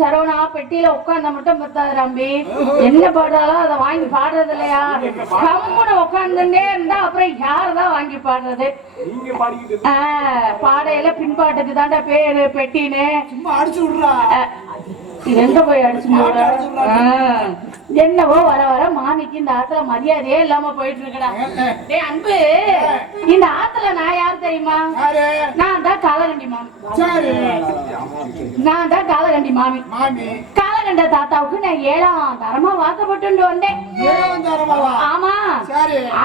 சரவணா பெட்டியில உட்கார்ந்த மட்டும் பத்தாது ரம்பி, என்ன பாடுறாலும் அதை வாங்கி பாடுறது இல்லையா? கம்முன்னு உட்கார்ந்துட்டே இருந்தா அப்புறம் யாருதான் வாங்கி பாடுறது? பாடையில பின்பாட்டுக்கு தாண்டா பேரு பெட்டின்னு அடிச்சு விடுறா. எங்க போய் அடிச்சு என்னவோ வர வர மாமிக்கு இந்த ஆத்துல மரியாதையே இல்லாம போயிட்டு இருக்கடா. டேய் அன்பு, இந்த ஆத்துல நான் யார் தெரியுமா? நான் தான் காலகண்டி மாமி. நான் தான் காலகண்டி மாமி. காலகண்ட தாத்தாவுக்கு நான் 7ஆம் தரமா வாக்கப்பட்டு வந்தேன். ஆமா,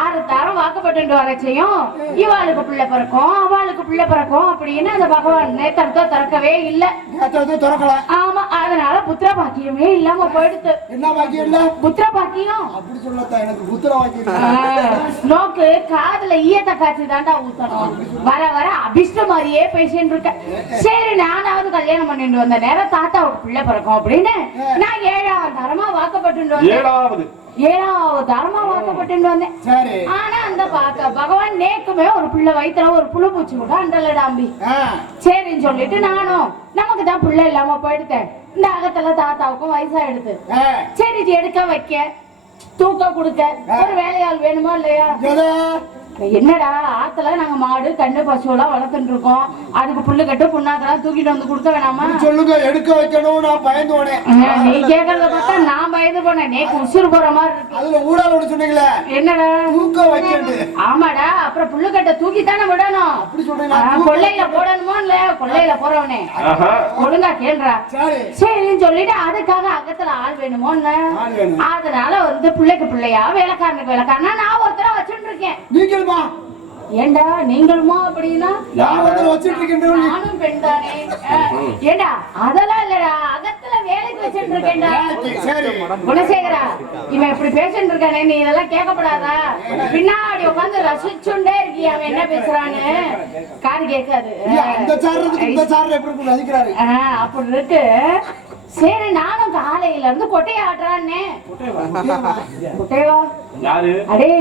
6 தரம் வாக்கப்பட்டு வரச்சையும் இவாளுக்கு பிள்ளை பிறக்கும் அவளுக்கு பிள்ளை பிறக்கும் அப்படின்னு அந்த பகவான் நேத்தரத்தை திறக்கவே இல்லை. ஆமா, அதனால புத்திர பாக்கியமே இல்லாம போயிடுது. என்ன பாக்கியம்? புத்திர பாக்கியம் அப்படி சொல்லத்தான் எனக்கு புத்திர பாக்கியம். நோக்கு காதுல ஈயத்த காய்ச்சி தாண்டா ஊத்தணும். வர வர அபிஷ்ட மாதிரியே பேசிட்டு இருக்க. சரி, நானாவது கல்யாணம் பண்ணிட்டு வந்த நேரம் தாத்தாவுக்கு பிள்ளை பிறக்கும் அப்படின்னு நான் 7ஆம் தரமா வாக்கப்பட்டு வந்தேன். 7ஆவது தரமா வாக்கப்பட்டு வந்தேன். ஆனா அந்த பகவான் நேக்குமே ஒரு பிள்ளை வயிற்றுல ஒரு புழு பூச்சி கூட அண்டலடாம்பி. சரின்னு சொல்லிட்டு நானும் நமக்கு தான் பிள்ளை இல்லாம போயிடுத்தேன். இந்த அகத்துல தாத்தாவுக்கும் வயசாயிடுது. சரி, எடுக்க வைக்க தூக்க கொடுக்க ஒரு வேலையாள் வேணுமா இல்லையா? என்னடா ஆத்துல நாங்க மாடு கண்ணு பசு எல்லாம் வளர்த்துட்டு இருக்கோம். அதுக்கு புல்லு கட்டு புண்ணாக்கெல்லாம் தூக்கிட்டு வந்து கொடுக்க வேணாமா? சொல்லுங்க, எடுக்க வைக்கணும். நான் பயந்து போனேன். நீ கேக்குறத பார்த்தா நான் பயந்து போனேன். நேக்கு உசுறு போற மாதிரி இருக்கு. அதுல ஊடால சொன்னீங்களே, என்னடா தூக்க வைக்கணும்? ஆமாடா, அப்புறம் புல்லுக்கட்டை தூக்கி தானே விடணும். அப்படி சொல்றீங்களா? கொள்ளையில போடணுமோ இல்ல, கொள்ளையில போறவனே ஆஹா. ஒழுங்கா கேள்றா. சரி. சரின்னு சொல்லிட்டு அதுக்காக அகத்துல ஆள் வேணுமோன்னு ஆள் வேணும். அதனால வந்து பிள்ளைக்கு பிள்ளையா வேலைக்காரனுக்கு வேலைக்காரனா நான் ஒருத்தர வச்சுட்டு இருக்கேன். நீங்களுமா? ஏண்டா நீங்களுமா அப்படின்னா வச்சுட்டு இருக்கேன். நானும் பெண் தானே. ஏண்டா அதெல்லாம் இல்லடா, அகத்துல வேலைக்கு வச்சுட்டு இருக்கேன்டா. சரி. குணசேகரா, இவன் இப்படி பேசிட்டு இருக்கானே, நீ இதெல்லாம் கேட்கப்படாதா? பின்னாடி உட்காந்து ரசிச்சுண்டே இருக்கிய அவன் என்ன பேசுறான்னு காது கேட்காது. அந்த சாடுறதுக்கு இந்த சாடுற எப்படி ரசிக்கிறாரு? அப்படி இருக்கு. சரி, நானும் காலையில இருந்து கொட்டையை ஆட்டுறான்னு. கொட்டையவா யாரு? அடே,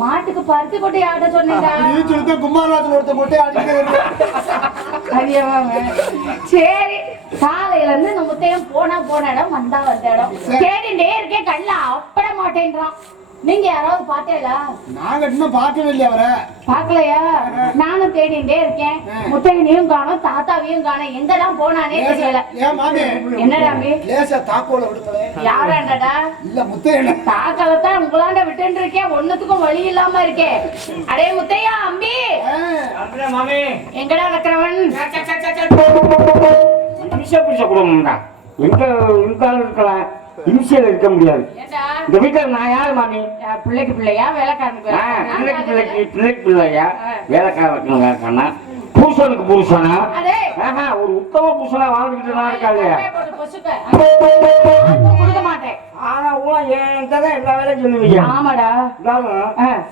மாட்டுக்கு பருத்தி கொட்டையை ஆட்ட சொன்னேன்டா. குமாரநாதன் ஒருத்த மொட்டை அடிக்கிறது. சரி, காலையில இருந்து இந்த முத்தையும் போன இடம் வந்த இடம் தேடிண்டே இருக்கேன், கல்ல அப்பட மாட்டேன்றான். நீங்க யாராவது பாத்தீங்களா? நாங்க இன்னும் பார்க்கவே இல்லையா அவரை? பாக்கலையா? நானும் தேடிண்டே இருக்கேன். முத்தையனையும் காணோம், தாத்தாவையும் காணோம். எங்கதான் போனானே தெரியல. ஏன் மாமி? என்னடா லேசா தாக்கோல விடுங்களே. யாராண்டா? இல்ல முத்தையன். தாக்கலத்தான் உங்களாண்ட விட்டு இருக்கேன், ஒண்ணுத்துக்கும் வழி இல்லாம இருக்கேன். அடே முத்தையா, அம்பி மாமி எங்கடா இருக்கிறவன்? இம்சை பிடிச்ச குடும்பம் தான். எங்க இருக்கலாம், இம்சையில இருக்க முடியாது. இந்த வீட்டுல நான் யாரு மாமி? பிள்ளைக்கு பிள்ளையா வேலைக்காரனுக்கு பிள்ளைக்கு பிள்ளையா வேலைக்காரனுக்கு வேலைக்காரனா புருஷனுக்கு புருஷனா? ஒரு உத்தம புருஷனா வாழ்ந்துகிட்டு தான் இருக்கா இல்லையா? கொடுக்க மாட்டேன். ஆனா என்கிட்ட எல்லா வேலையும் சொல்லுவீங்க. ஆமாடா.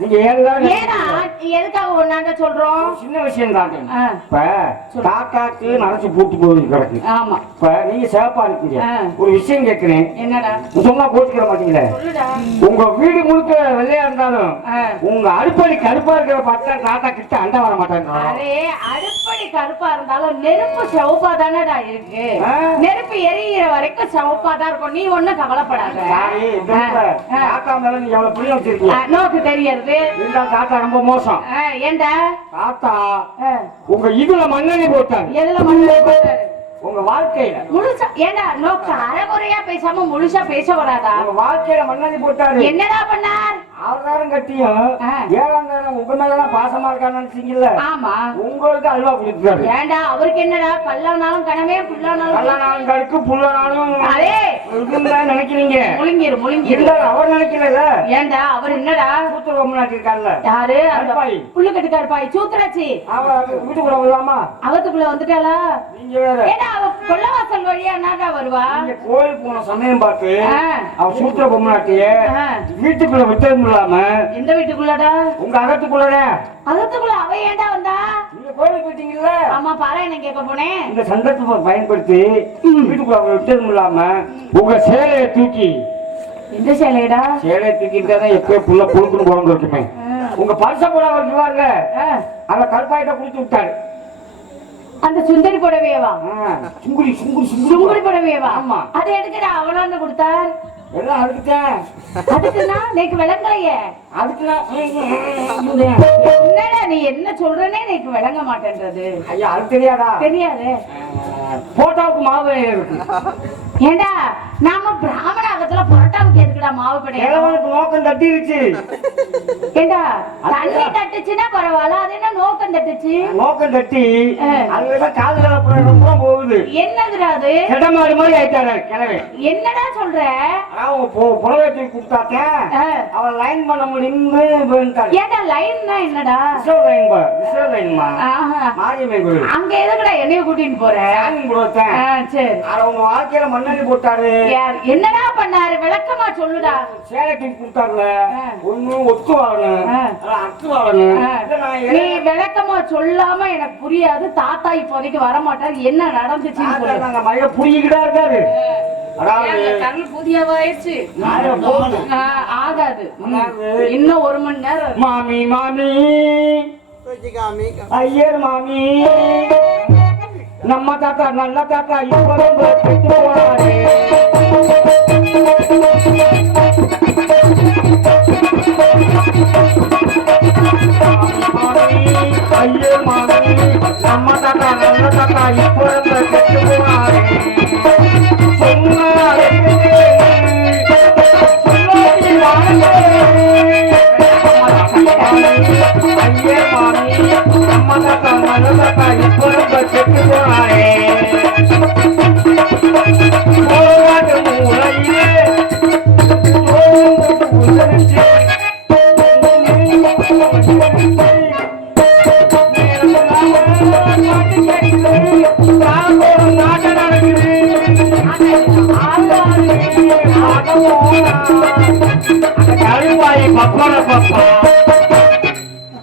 நீங்க ஏன்னா எதுக்காக ஒன்னாண்ட சொல்றோம்? சின்ன விஷயம் தான். இப்ப காக்காக்கு நினைச்சு பூட்டு போய் கிடக்கு. ஆமா. இப்ப நீங்க சேப்பா இருக்கீங்க, ஒரு விஷயம் கேட்கிறேன். என்னடா? சொன்னா போட்டுக்கிற மாட்டீங்களே. உங்க வீடு முழுக்க வெள்ளையா இருந்தாலும் உங்க அடுப்படி கருப்பா இருக்கிற பார்த்தா தாத்தா கிட்ட அண்டா வர மாட்டாங்க. அரே, அடுப்படி கருப்பா இருந்தாலும் நெருப்பு சிவப்பா தானடா இருக்கு. நெருப்பு எரியிற வரைக்கும் சிவப்பா தான் இருக்கும். நீ ஒண்ணும் கவலைப்படாத. தாத்தா மேல நீங்க எவ்வளவு புரிய வச்சிருக்கீங்க நோக்கு தெரியாது. தாத்தா ரொம்ப மோசம். ஏண்டா? தாத்தா உங்க இதுல மண்ணெண்ணி போட்டாங்க. எதுல மண்ணெண்ணி போட்டாரு? உங்க வாழ்க்கையில முழுசா. ஏண்டா நோக்கு அரைகுறையா பேசாம முழுசா பேச வராதா? உங்க வாழ்க்கையில மண்ணெண்ணி போட்டாரு. என்னடா பண்ணார்? அவதாரம் கட்டியும் 7ஆம் தேதி உங்க மேலதான் பாசமா இருக்கான்னு நினைச்சீங்கல்ல? ஆமா. உங்களுக்கு அல்வா கொடுத்தாரு. ஏண்டா அவருக்கு என்னடா கல்லானாலும் கனவே புல்லானாலும் கல்லானாலும் கருக்கு புல்லானாலும் அதே நினைக்கிறீங்க. முழுங்கிரு அவர் நினைக்கல. ஏண்டா அவர் என்னடா சூத்திர பொம்மநாட்டி இருக்காருல்ல? யாரு? கருப்பாய். புல்லுக்கட்டு கருப்பாய் சூத்திராச்சி. அவ வீட்டுக்குள்ள வரலாமா? அவத்துக்குள்ள வந்துட்டாளா? நீங்க வேற. ஏண்டா அவ கொல்லவாசல் வழியா என்னடா வருவா? நீங்க கோயில் போன சமயம் பார்த்து அவ சூத்திர பொம்மநாட்டிய வீட்டுக்குள்ள விட்டு இல்லாம. எந்த வீட்டுக்குள்ளடா? உங்க அகத்துக்குள்ளடா. அகத்துக்குள்ள அவ ஏண்டா வந்தா? நீங்க கோயிலுக்கு போயிட்டீங்கல்ல? ஆமா, பாராயணம் கேட்க போனேன். இந்த சந்தர்ப்பத்தை பயன்படுத்தி வீட்டுக்குள்ள விட்டதும் இல்லாம உங்க சேலையை தூக்கி. எந்த சேலையடா? சேலையை தூக்கிட்டு தான் எப்பயும் புள்ள புழுக்குன்னு குழம்பு இருக்குமே. உங்க பரிச கூட வருவாங்க, அந்த கருப்பாயிட்ட குடிச்சு விட்டாரு. அந்த சுந்தரி புடவையவா? சுங்குடி புடவையவா? ஆமா. அதை எடுக்கடா அவனாண்ட கொடுத்தார். எல்லாம் அதுக்குதான். அதுக்குன்னா நேக்கு விளங்கலையே. அதுக்குதான் என்னடா நீ என்ன சொல்றனே நேக்கு விளங்க மாட்டேன்றது. ஐயா, அது தெரியாதா? தெரியாது. போட்டோவுக்கு மாவு இருக்கு. ஏண்டா நாம பிராமணாகத்துல புரோட்டாவுக்கு எதுக்குடா மாவு கிழவனுக்கு நோக்கம் தட்டிருச்சு. ஏண்டா தண்ணி தட்டுச்சுன்னா பரவாயில்ல, அது என்ன நோக்கம் தட்டுச்சு? நோக்கம் தட்டி அதுதான் காது கலப்புற போகுது. என்னதுடா அது? கிடமாடு மாதிரி ஆயிட்டாரு கிழவை. என்னடா சொல்ற? புடவை தூக்கி கொடுத்தாத்தேன் அவன் லைன் பண்ண முடியும்னு போயிட்டாரு. ஏண்டா லைன்னா என்னடா? அங்க எதுக்குடா என்னைய கூட்டிட்டு போற? சரி, அவங்க வாழ்க்கையில மண்ணெண்ணி போட்டாரு. என்னடா பண்ணாரு? விளக்கமா சொல்லுடா. சேலை தூக்கி கொடுத்தாருல, ஒண்ணு ஒத்து வாழணும், அத்து வாழணும். நீ விளக்கமா சொல்லாம எனக்கு புரியாது. தாத்தா இப்போதைக்கு வர மாட்டாரு. என்ன நடந்துச்சு மழைய புரிஞ்சுக்கிட்டா இருக்காரு. ஆகாது. இன்னும் 1 மணி நேரம். மாமி மாமி ஐயர் மாமி, நம்ம தாத்தா நல்ல தாத்தா இப்போ ஐயர் மாமி, நம்ம தாத்தா நல்ல தாத்தா இப்போ சொன்னாரு. ஐயே மாமி அம்மா தாத்தா மனதாத்தா இப்போ ரொம்ப செத்து போனாரே போராட்ட மூளையிலே உசரிச்சு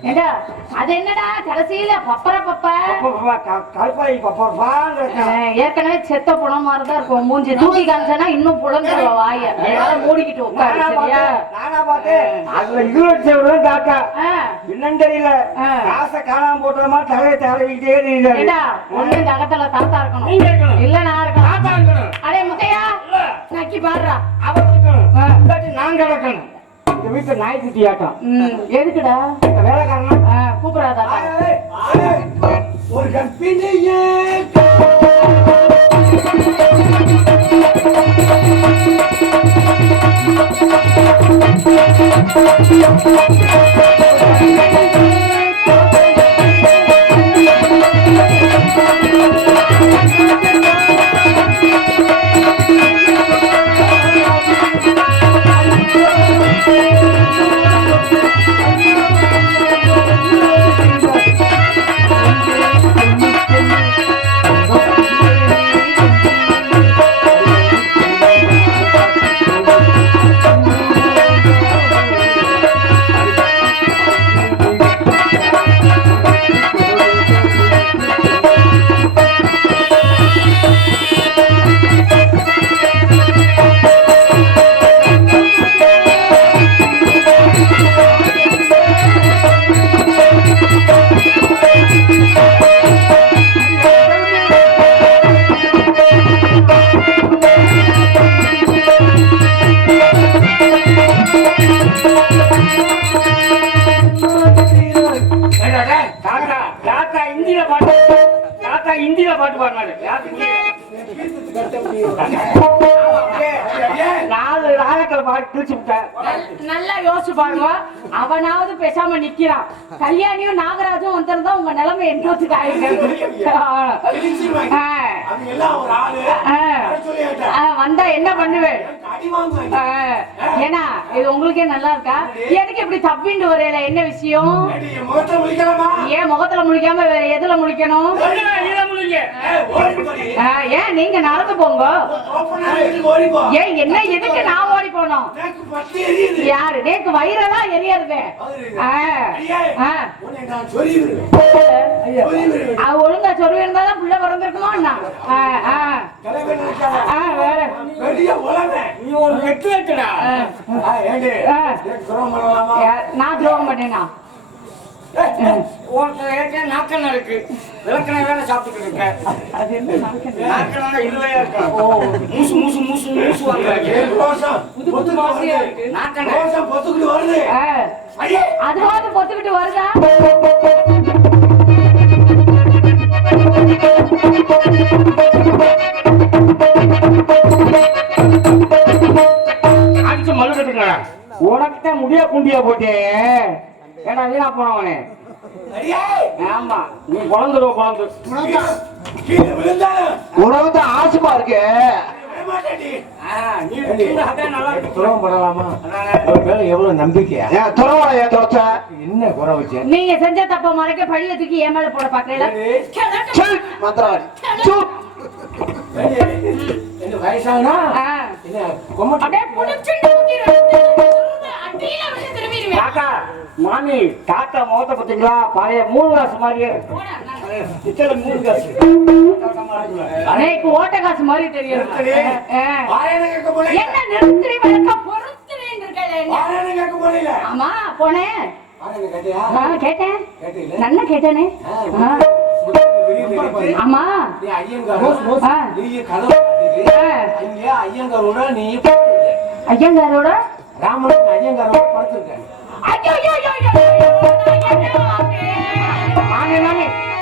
ஏண்டா, அது என்னடா கடைசியில பப்பர பப்ப ஏற்கனவே செத்த புலம் மாதிரிதான் இருக்கும் மூஞ்சி தூக்கி காமிச்சனா இன்னும் புலந்துருவ வாய அதனால மூடிக்கிட்டு உட்காரு சரியா என்னன்னு தெரியல காசை காணாம போட்டோமா தலையை தடவிக்கிட்டே இருந்தாரு. ஏண்டா ஒண்ணு இந்த அகத்துல தாத்தா இருக்கணும் இல்ல நான் இருக்கணும் அடே முத்தையா நக்கி பாடுறா நான் கிடக்கணும் இந்த வீட்டுல நாய்க்குட்டி ஆட்டம் எதுக்குடா வேலைக்காரனா கூப்பிடா தாத்தா ஒரு கற்பினையே இந்தியில பாட்டு பாடினாரு நாலு ராகத்துல பாட்டு கிழிச்சு விட்டேன். நல்லா யோசிச்சு பாருங்க அவனாவது பேசாம நிக்கிறான் கல்யாணியும் நாகராஜும் வந்திருந்தா உங்க நிலைமை என்னத்துக்கு வந்தா என்ன பண்ணுவேன் ஏன்னா இது உங்களுக்கே நல்லா இருக்கா எனக்கு இப்படி தப்பிண்டு வரையில என்ன விஷயம் ஏன் முகத்துல முழிக்காம வேற எதுல முழிக்கணும் ஏன் நீங்க நடந்து போங்க ஏன் என்ன எதுக்கு நான் ஓடி போனோம் யாரு நேக்கு வயிறதான் எரியறது ஒழுங்கா சொல்லி இருந்தாதான் பிள்ளை பிறந்திருக்குமா வேற நான் துரோகம் பண்ணேனா நாக்கண்ணா இருக்கு விளக்கணை வேலை சாப்பிட்டு இருக்கேன் அது என்ன நாக்கண்ணா இல்லையா இருக்கா மூசு மூசு மூசு மூசு அதுவாது பொத்துக்கிட்டு வருதா அடிச்சு மல்லு கட்டுங்களா உனக்கிட்ட முடியா குண்டியா போட்டேன் ஏடா வீணா போனவனே ஆமா நீ குழந்துருவ குழந்து உறவு தான் ஆசுமா இருக்கு எவ்வளவு நம்பிக்கையா துறவலையா தொலைச்ச என்ன குறை வச்ச நீங்க செஞ்ச தப்ப மறைக்க பழிய தூக்கி என் மேல போட பாக்கல மந்திரவாதி வயசானா தாத்தா மாமி தாத்தா முகத்தை பார்த்தீங்களா பழைய 3 காசு மாதிரியே இத்தனை 3 காசு எனக்கு ஓட்ட காசு மாதிரி தெரியும் என்ன நிறுத்தி வழக்க பொறுத்துறேன் ஆமா போனேன் கேட்டேன் நல்லா கேட்டேனே ஆமா ஐயங்காரோட ராமன் ஐயங்காரோட படுத்திருக்கேன்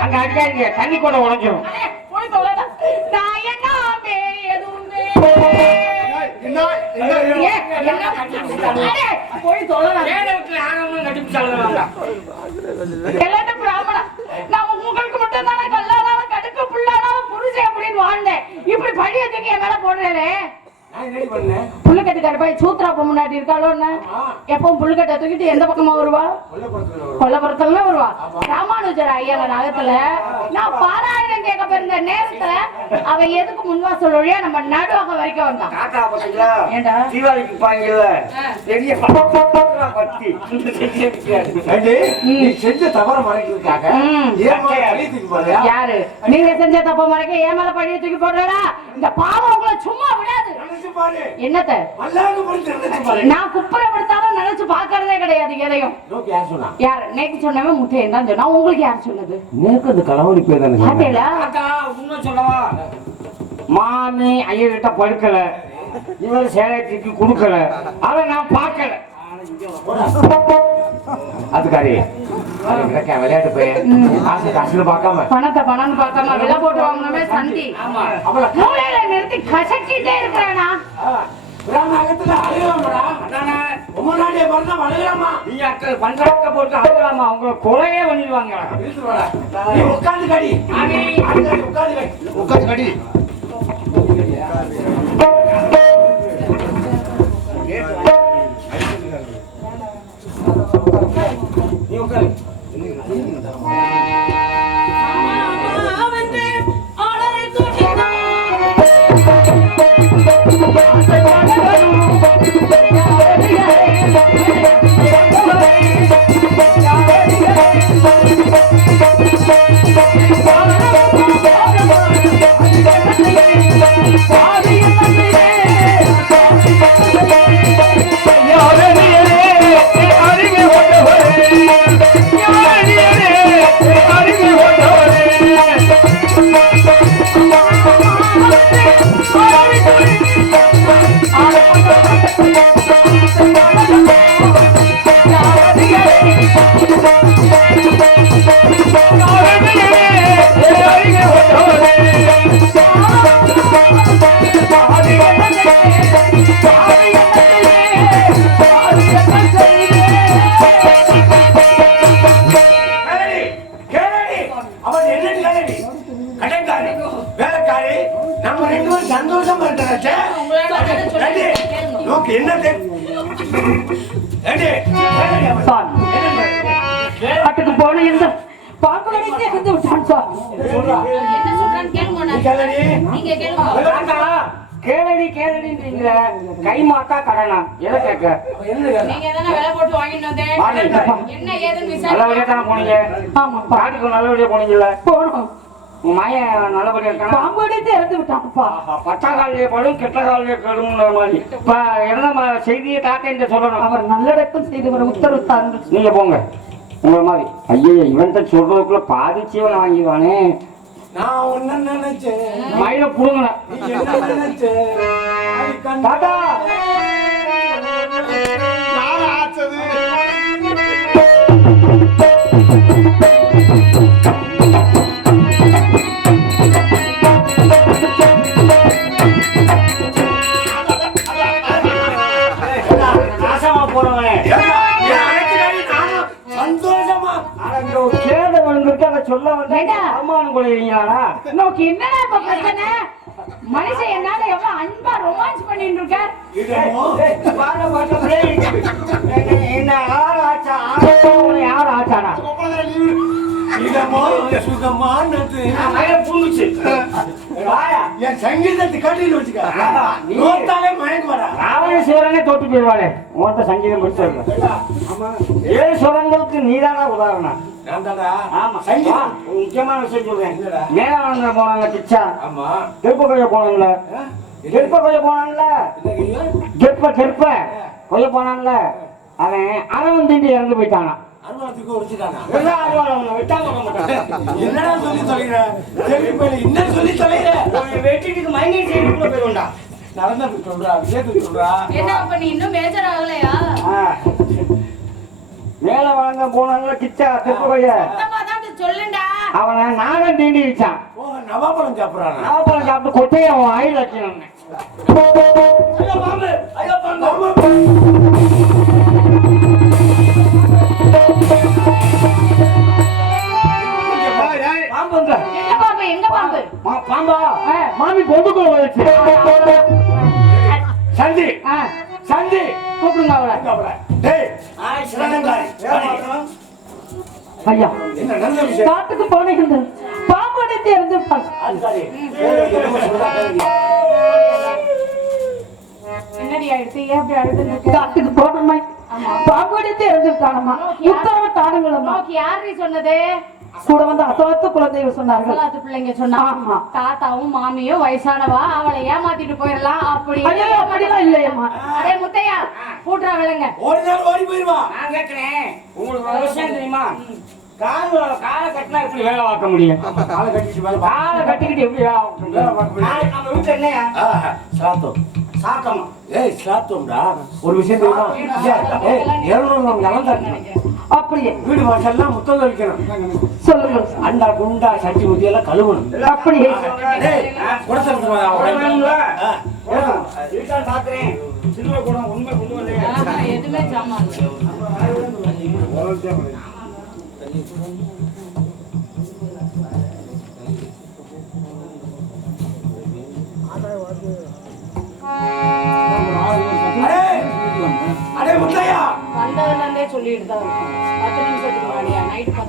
அங்க அடிக்காதீங்க தண்ணி கூட உடைஞ்சிரும் போய் தொழலாம். ஏழை வீட்டுல ஆகணும் கட்டிப்பிடிச்சாலுங்க. எல்லாரும் பிராமணா. நான் உங்களுக்கு மட்டும் தானே கல்லானாலும் கடுக்கு புல்லானாலும் புருஷன் அப்படின்னு வாழ்ந்தேன். இப்படி பழிய தூக்கி என் மேல போடுறேனே. நான் என்னடி பண்ணேன்? புல்லுக்கட்டு கடுப்பாய் சூத்ராப்ப முன்னாடி இருக்காளோ என்ன? எப்பவும் புல்லுக்கட்டை தூக்கிட்டு எந்த பக்கமா வருவா? கொல்லப்புறத்துல வருவா. ராமானுஜர் ஐயா நாகத்துல நான் பாராயணம் கேட்க பிறந்த நேரத்துல அவ எதுக்கு முன்வாசல் வழியா நம்ம நடுவாக வரைக்கும் வந்தான். காக்கா பாத்தீங்களா? ஏண்டா? தீபாவளிக்கு பாங்கல்ல பெரிய பத்தி நீ செஞ்ச தவற மறைக்கிறதுக்காக யாரு நீங்க செஞ்ச தப்ப மறைக்க ஏன் மேல பழிய தூக்கி போடுறா? இந்த பாவம் உங்களை சும்மா விடாது. என்னத்த நான் குப்புறப்படுத்தாலும் நினைச்சு பாக்குறதே கிடையாது எதையும். யார் நேக்கு சொன்னவன் முட்டையன் தான் சொன்னா. உங்களுக்கு யார் சொன்னது? நேக்கு அந்த கலவரி பேர் தானே. அக்கா உண்மை சொல்லவா? மாமி ஐயா கிட்ட படுக்கல, இவர் சேலத்துக்கு கொடுக்கல, அதை நான் பார்க்கல. அதுக்காரி விளையாட்டு பையன் காசு காசுல பார்க்காம பணத்தை பணம் பார்க்காம விலை போட்டு வாங்கணுமே சந்தி. மூளையில நிறுத்தி கசக்கிட்டே இருக்கிறானா? பஞ்சாயத்தை போட்டு அழுகலாமா? அவங்க கொலையே பண்ணிடுவாங்க. உட்காந்து கடி உட்காந்து கடி. நீ உட்காரு. பாட்டுக்கு போன இந்த பாம்பு கடித்து இருந்து விட்டான் சார். என்ன சொல்றான்னு கேளுங்க. நீங்க கேளுங்க. கேளடி கேளடின்றீங்கள கை மாத்தா கடனா எதை கேட்க? நீங்க தான விலை போட்டு வாங்கிட்டு வந்தேன். என்ன ஏதுன்னு விசாரிச்சு நல்லபடியா தானே போனீங்க? ஆமா பாட்டுக்கு நல்லபடியா போனீங்கல்ல? போனோம். உன் மாயன் நல்லபடியா இருக்கான். பாம்பு கடித்து இறந்து விட்டான்ப்பா. பச்சா காலிலே படும் கெட்ட காலிலே கெடுங்கிற மாதிரி. இப்ப என்ன செய்தியை காக்க சொல்லணும். அவர் நல்லடக்கம் செய்தவர் உத்தரவுத்தாருங்க. நீங்க போங்க உங்களை மாதிரி. ஐயோ இவன்ட்ட சொல்றதுக்குள்ள பாதிச்சவன் வாங்கிடுவானே. நான் ஒன்னு நினைச்சேன் மயில புடுங்க தாத்தா யார ஆச்சது? நாசமா போறவனே சந்தோஷமா கேட வந்துட்டு அதை சொல்ல வந்து அவமானம் கொள்கிறீங்களா? நோக்கி என்னடா இப்ப பிரச்சனை? மனுஷன் என்னால எவ்வளவு அன்பா ரொமான்ஸ் பண்ணிட்டு இருக்கார். என்ன யார் ஆச்சா? யார் ஆச்சாடா? சுகமானது என் சங்கீதத்தை கட்டின்னு வச்சுக்காலே மயங்க வரா. ராவணேஸ்வரனே தோத்து போயிடுவாளே. உன்கிட்ட சங்கீதம் பிடிச்சிருக்க 7 சுரங்களுக்கு நீதானா உதாரணம். ஆமா சங்கீதம் முக்கியமான விஷயம் சொல்றேன். மேல போனாங்க கிச்சா. ஆமா கெருப்ப கொய்ய போனாங்கல்ல. கெருப்ப கொய்ய போனான்ல. கெருப்ப கொய்ய போனான்ல. அவன் தீண்டி இறந்து போயிட்டானா? என்னடா சொல்லி தொலைகிற? என்ன சொல்லி தொலைகிற? வெட்டிட்டு மயங்கி செய்யறதுக்குள்ள போயிருண்டா. நடந்து சொல்றா, விஷயத்துக்கு சொல்றா. என்ன அப்ப நீ இன்னும் மேஜர் ஆகலையா? மேல வளர்ந்த போனாங்க கிச்சா திருப்பைய சொல்லுண்டா. அவனை நாகம் தீண்டி வச்சான். நவாப்பழம் சாப்பிடறான். நவாப்பழம் சாப்பிட்டு கொட்டையை அவன் ஆயில் வைக்கணும். ஐயோ பாம்பு, ஐயோ பாம்பு. பாம்பா மாமி பொம்புக்குள்ள வந்துச்சு. சந்தி சந்தி கூப்பிடுங்க அவளை. டேய் சிறனங்காரி ஐயா என்ன நல்ல விஷயம். காட்டுக்கு போனீங்க பாம்பு அடித்து இறந்துட்டாங்க. அதுக்காரி என்ன சொல்றா கேளுங்க. என்னடி ஆயிடுச்சு? ஏன் அப்படி அழுதுன்னு இருக்க? காட்டுக்கு போனோம்மா பாம்பு அடித்து இறந்துட்டானம்மா. உத்தரவு தானுங்களம்மா. உனக்கு யாரு சொன்னது? கூட வந்து அசோத்து குழந்தைகள் சொன்னார்கள். அசலாத்து பிள்ளைங்க சொன்னாங்க. ஆமா. தாத்தாவும் மாமியும் வயசானவா, அவளை ஏமாத்திட்டு போயிடலாம் அப்படி. ஐயோ அப்படிலாம் இல்லையம்மா. அடே முத்தையா, கூட்டுறா விலங்க. ஓடி நாள் ஓடி போயிருவா. நான் கேட்கிறேன், உங்களுக்கு ஒரு விஷயம் தெரியுமா? காலை கட்டினா எப்படி வேலை பார்க்க முடியும்? காலை கட்டிட்டு மேல பா. காலை கட்டிக்கிட்டு எப்படி வேலை பார்க்க முடியும்? நாளைக்கு நம்ம வீட்டுல என்னையா சாத்தம். சாக்கமா? ஏய் சாத்தம்டா. ஒரு விஷயம் தெரியுமா? ஏய் 200 நலம் தட்டணும். அப்படியே வீடு வாசல்லாம் முத்தம் வைக்கணும். சொல்லுங்க. அண்டா குண்டா சட்டி முத்தி எல்லாம் கழுவணும். அப்படியே டேய் குடத்துக்கு வா. வீட்டால் பாக்குறேன். சில்வர் கூட உண்மை கொண்டு வரலையா? எதுவுமே சாமான் அடே முத்தையா வந்ததுல இருந்தே சொல்லிட்டு தான் இருக்கும். 10 நிமிஷத்துக்கு முன்னாடியா? நைட் 10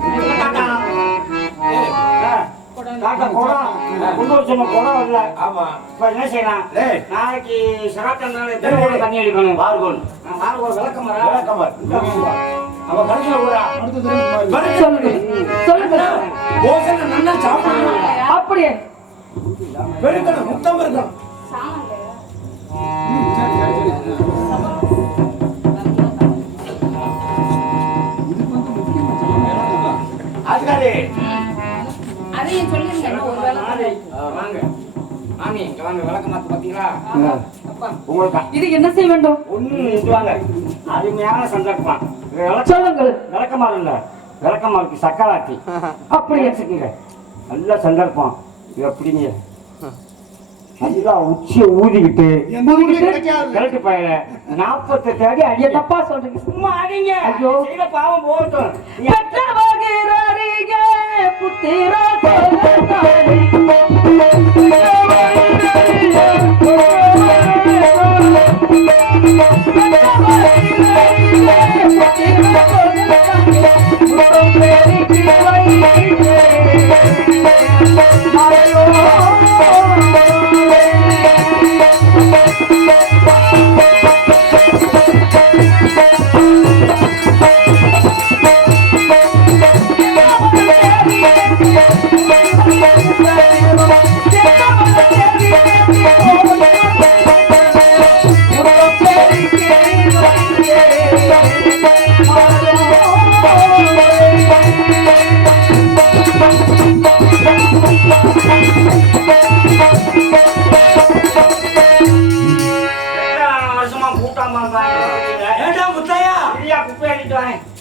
காக்கா குடம் கொண்டு வர சொன்ன குடம் இல்ல. ஆமா. இப்ப என்ன செய்யலாம்? டேய் நாளைக்கு சிராத்தனால எத்தனை கூட தண்ணி அடிக்கணும்? பார்கோன் விளக்கமரா? விளக்கமார். அவ கடைசில போறா. சொல்லுங்க சொல்லுங்க. போசன நல்லா சாப்பிடணும். அப்படியே வெறுக்கணும் முத்தம் இருக்கணும். சாமான் அதுக்காரி அதையும் சொல்லிருங்க. ஒரு வேலை வாங்க மாமி இங்க வாங்க. விளக்கமாத்து பாத்தீங்களா? உங்களுக்கு இது என்ன செய்ய வேண்டும்? ஒண்ணு இது வாங்க. அருமையான சந்தர்ப்பம். சொல்லுங்கள். விளக்கமாறு இல்ல, விளக்கமாருக்கு சக்கராத்தி. அப்படி எடுத்துக்கங்க. நல்ல சந்தர்ப்பம். இது எப்படிங்க? அதுதான் உச்சியை ஊதிக்கிட்டு கிழக்கு பயில 48 அடி அடிய தப்பா சொல்றீங்க. சும்மா அடிங்க. ஐயோ செய்த பாவம் போகட்டும். புத்திரா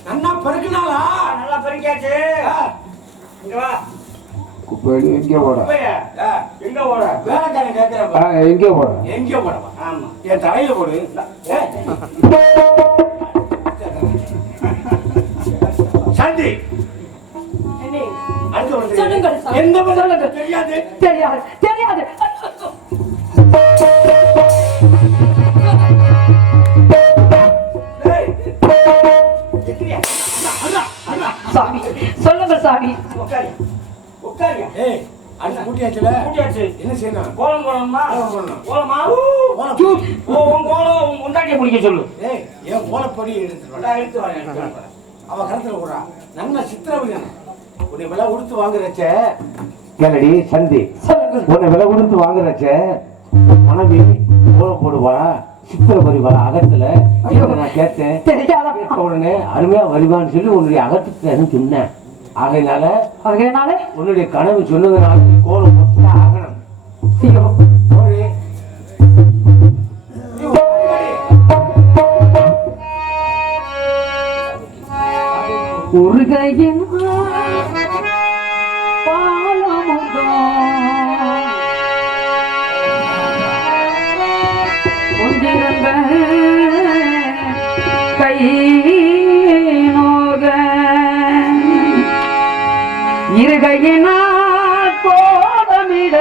நல்லா பெருக்கினாலா? நல்லா பெருக்கியாச்சு. இங்க வா. குப்பைடு எங்கே போட? எங்க போற? வேலைக்காரன் கேட்கிறப்ப எங்கே போட? எங்கே போடவா? ஆமா. என் தலையில போடு. சந்தி அடுத்து சொல்லுங்கள். எந்த பதில் தெரியாது. தெரியாது தெரியாது. சாமி சொல்லுங்க சாமி. உட்காரியா உட்காரியா. ஏய் அடுத்து கூட்டியாச்சுல? கூட்டியாச்சு. என்ன செய்யணும்? கோலம் போடணுமா? கோலம் போடணும். கோலமா? கோலம். உன் கோலம் உன் முண்டாட்டியை பிடிக்க சொல்லு. ஏய் ஏன் கோலப்பொடி எடுத்துட்டு எடுத்து வரேன். அவ கருத்துல போடுறா. நல்ல சித்திரவதை. உன்னை விலை கொடுத்து வாங்குறச்ச கேளடி சந்தி. உன்னை விலை கொடுத்து வாங்குறச்ச மனைவி கோலம் போடுவா, சித்திர வருவா அகத்துல. நான் கேட்டேன். கேட்ட உடனே அருமையா வருவான்னு சொல்லி உன்னுடைய அகத்துக்கு சொன்னேன். ஆகையினால உன்னுடைய கனவு சொன்னதுனால கோலம் போட்டு ஆகணும். ஒரு கையின் பாலமுதோ ஒன்றிருந்த கை நோக இருகையினால் கோலமிட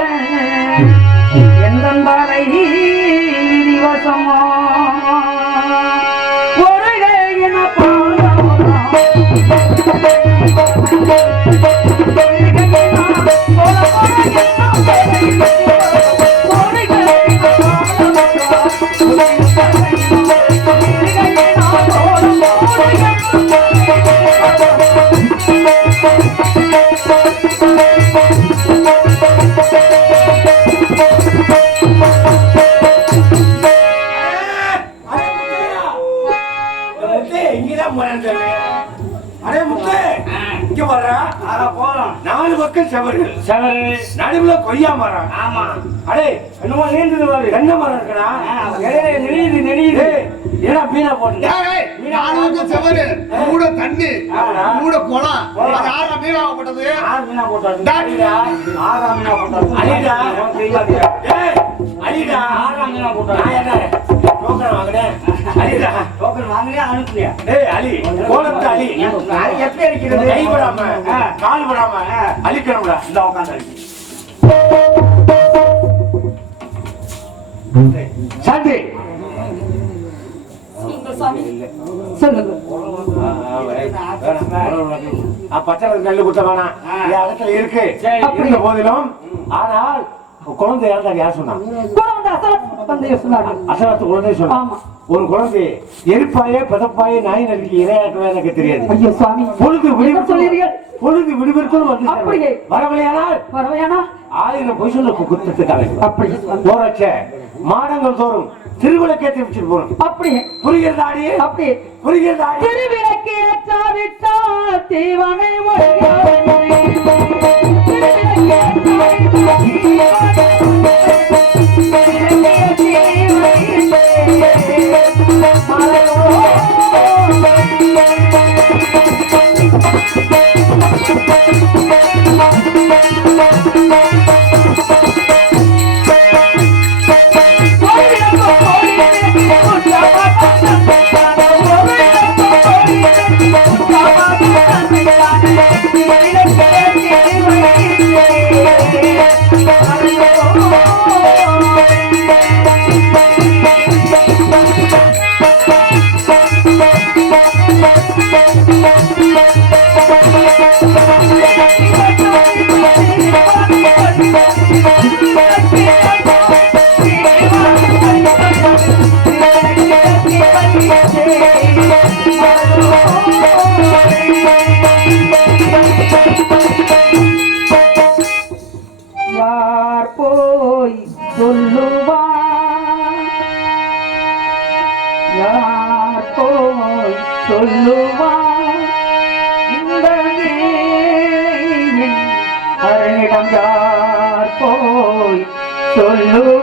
நாலு பக்கம் செவர்கள் செவரு நடுவுல கொய்யா மரம். ஆமா அடே என்னமோ நீந்தது பாரு தென்னை மரம் இருக்கா? நெளியுது நெளியுது ஏன்னா மீனா போட்டு செவரு கூட தண்ணி கூட குளம் யாரா மீனாகப்பட்டது ஆறு மீனா போட்டாரு ஆறாம் மீனா போட்டாரு அலிடா. தெரியாதியா அலிடா ஆறாம் மீனா போட்டாரு நான் என்ன டோக்கன் வாங்கினேன். அலிடா டோக்கன் வாங்கினே அனுப்புறியா ஏய் அலி கோலத்து அலி அது எப்படி அடிக்கிறது கைப்படாம கால் படாம அலிக்கணும்டா. இந்த உட்காந்து சாந்தி பச்சை நெல்லு குத்த வேணாம். என் இடத்துல இருக்கு சரி. இருந்த போதிலும் ஆனால் குழந்தை இறந்தாரு யார் சொன்னா? அசலத்து குழந்தை சொன்னா. ஒரு குழந்தை எரிப்பாயே பதப்பாயே நாய் நடிக்க இரையாக்கவே எனக்கு தெரியாது. ஐயோ சுவாமி பொழுது சொல்றீர்கள்? பொழுது விடுவிற்கும் வந்து அப்படியே. வரவில்லையானால் 1000 பொய்சொல்ல குத்தத்துக்காக அப்படியே போறச்ச மாடங்கள் தோறும் திருவிளக்கேற்றி வச்சுட்டு போறோம். அப்படியே புரிகிறதாடி? அப்படியே புரிகிறதாடி? திருவிளக்கேற்றாவிட்டால் தீவனை யார் போய் சொல்லுவார், யார் போய் சொல்லுவார் இந்த வேளையில் அரணிடம் யார் போய் சொல்லுவார்.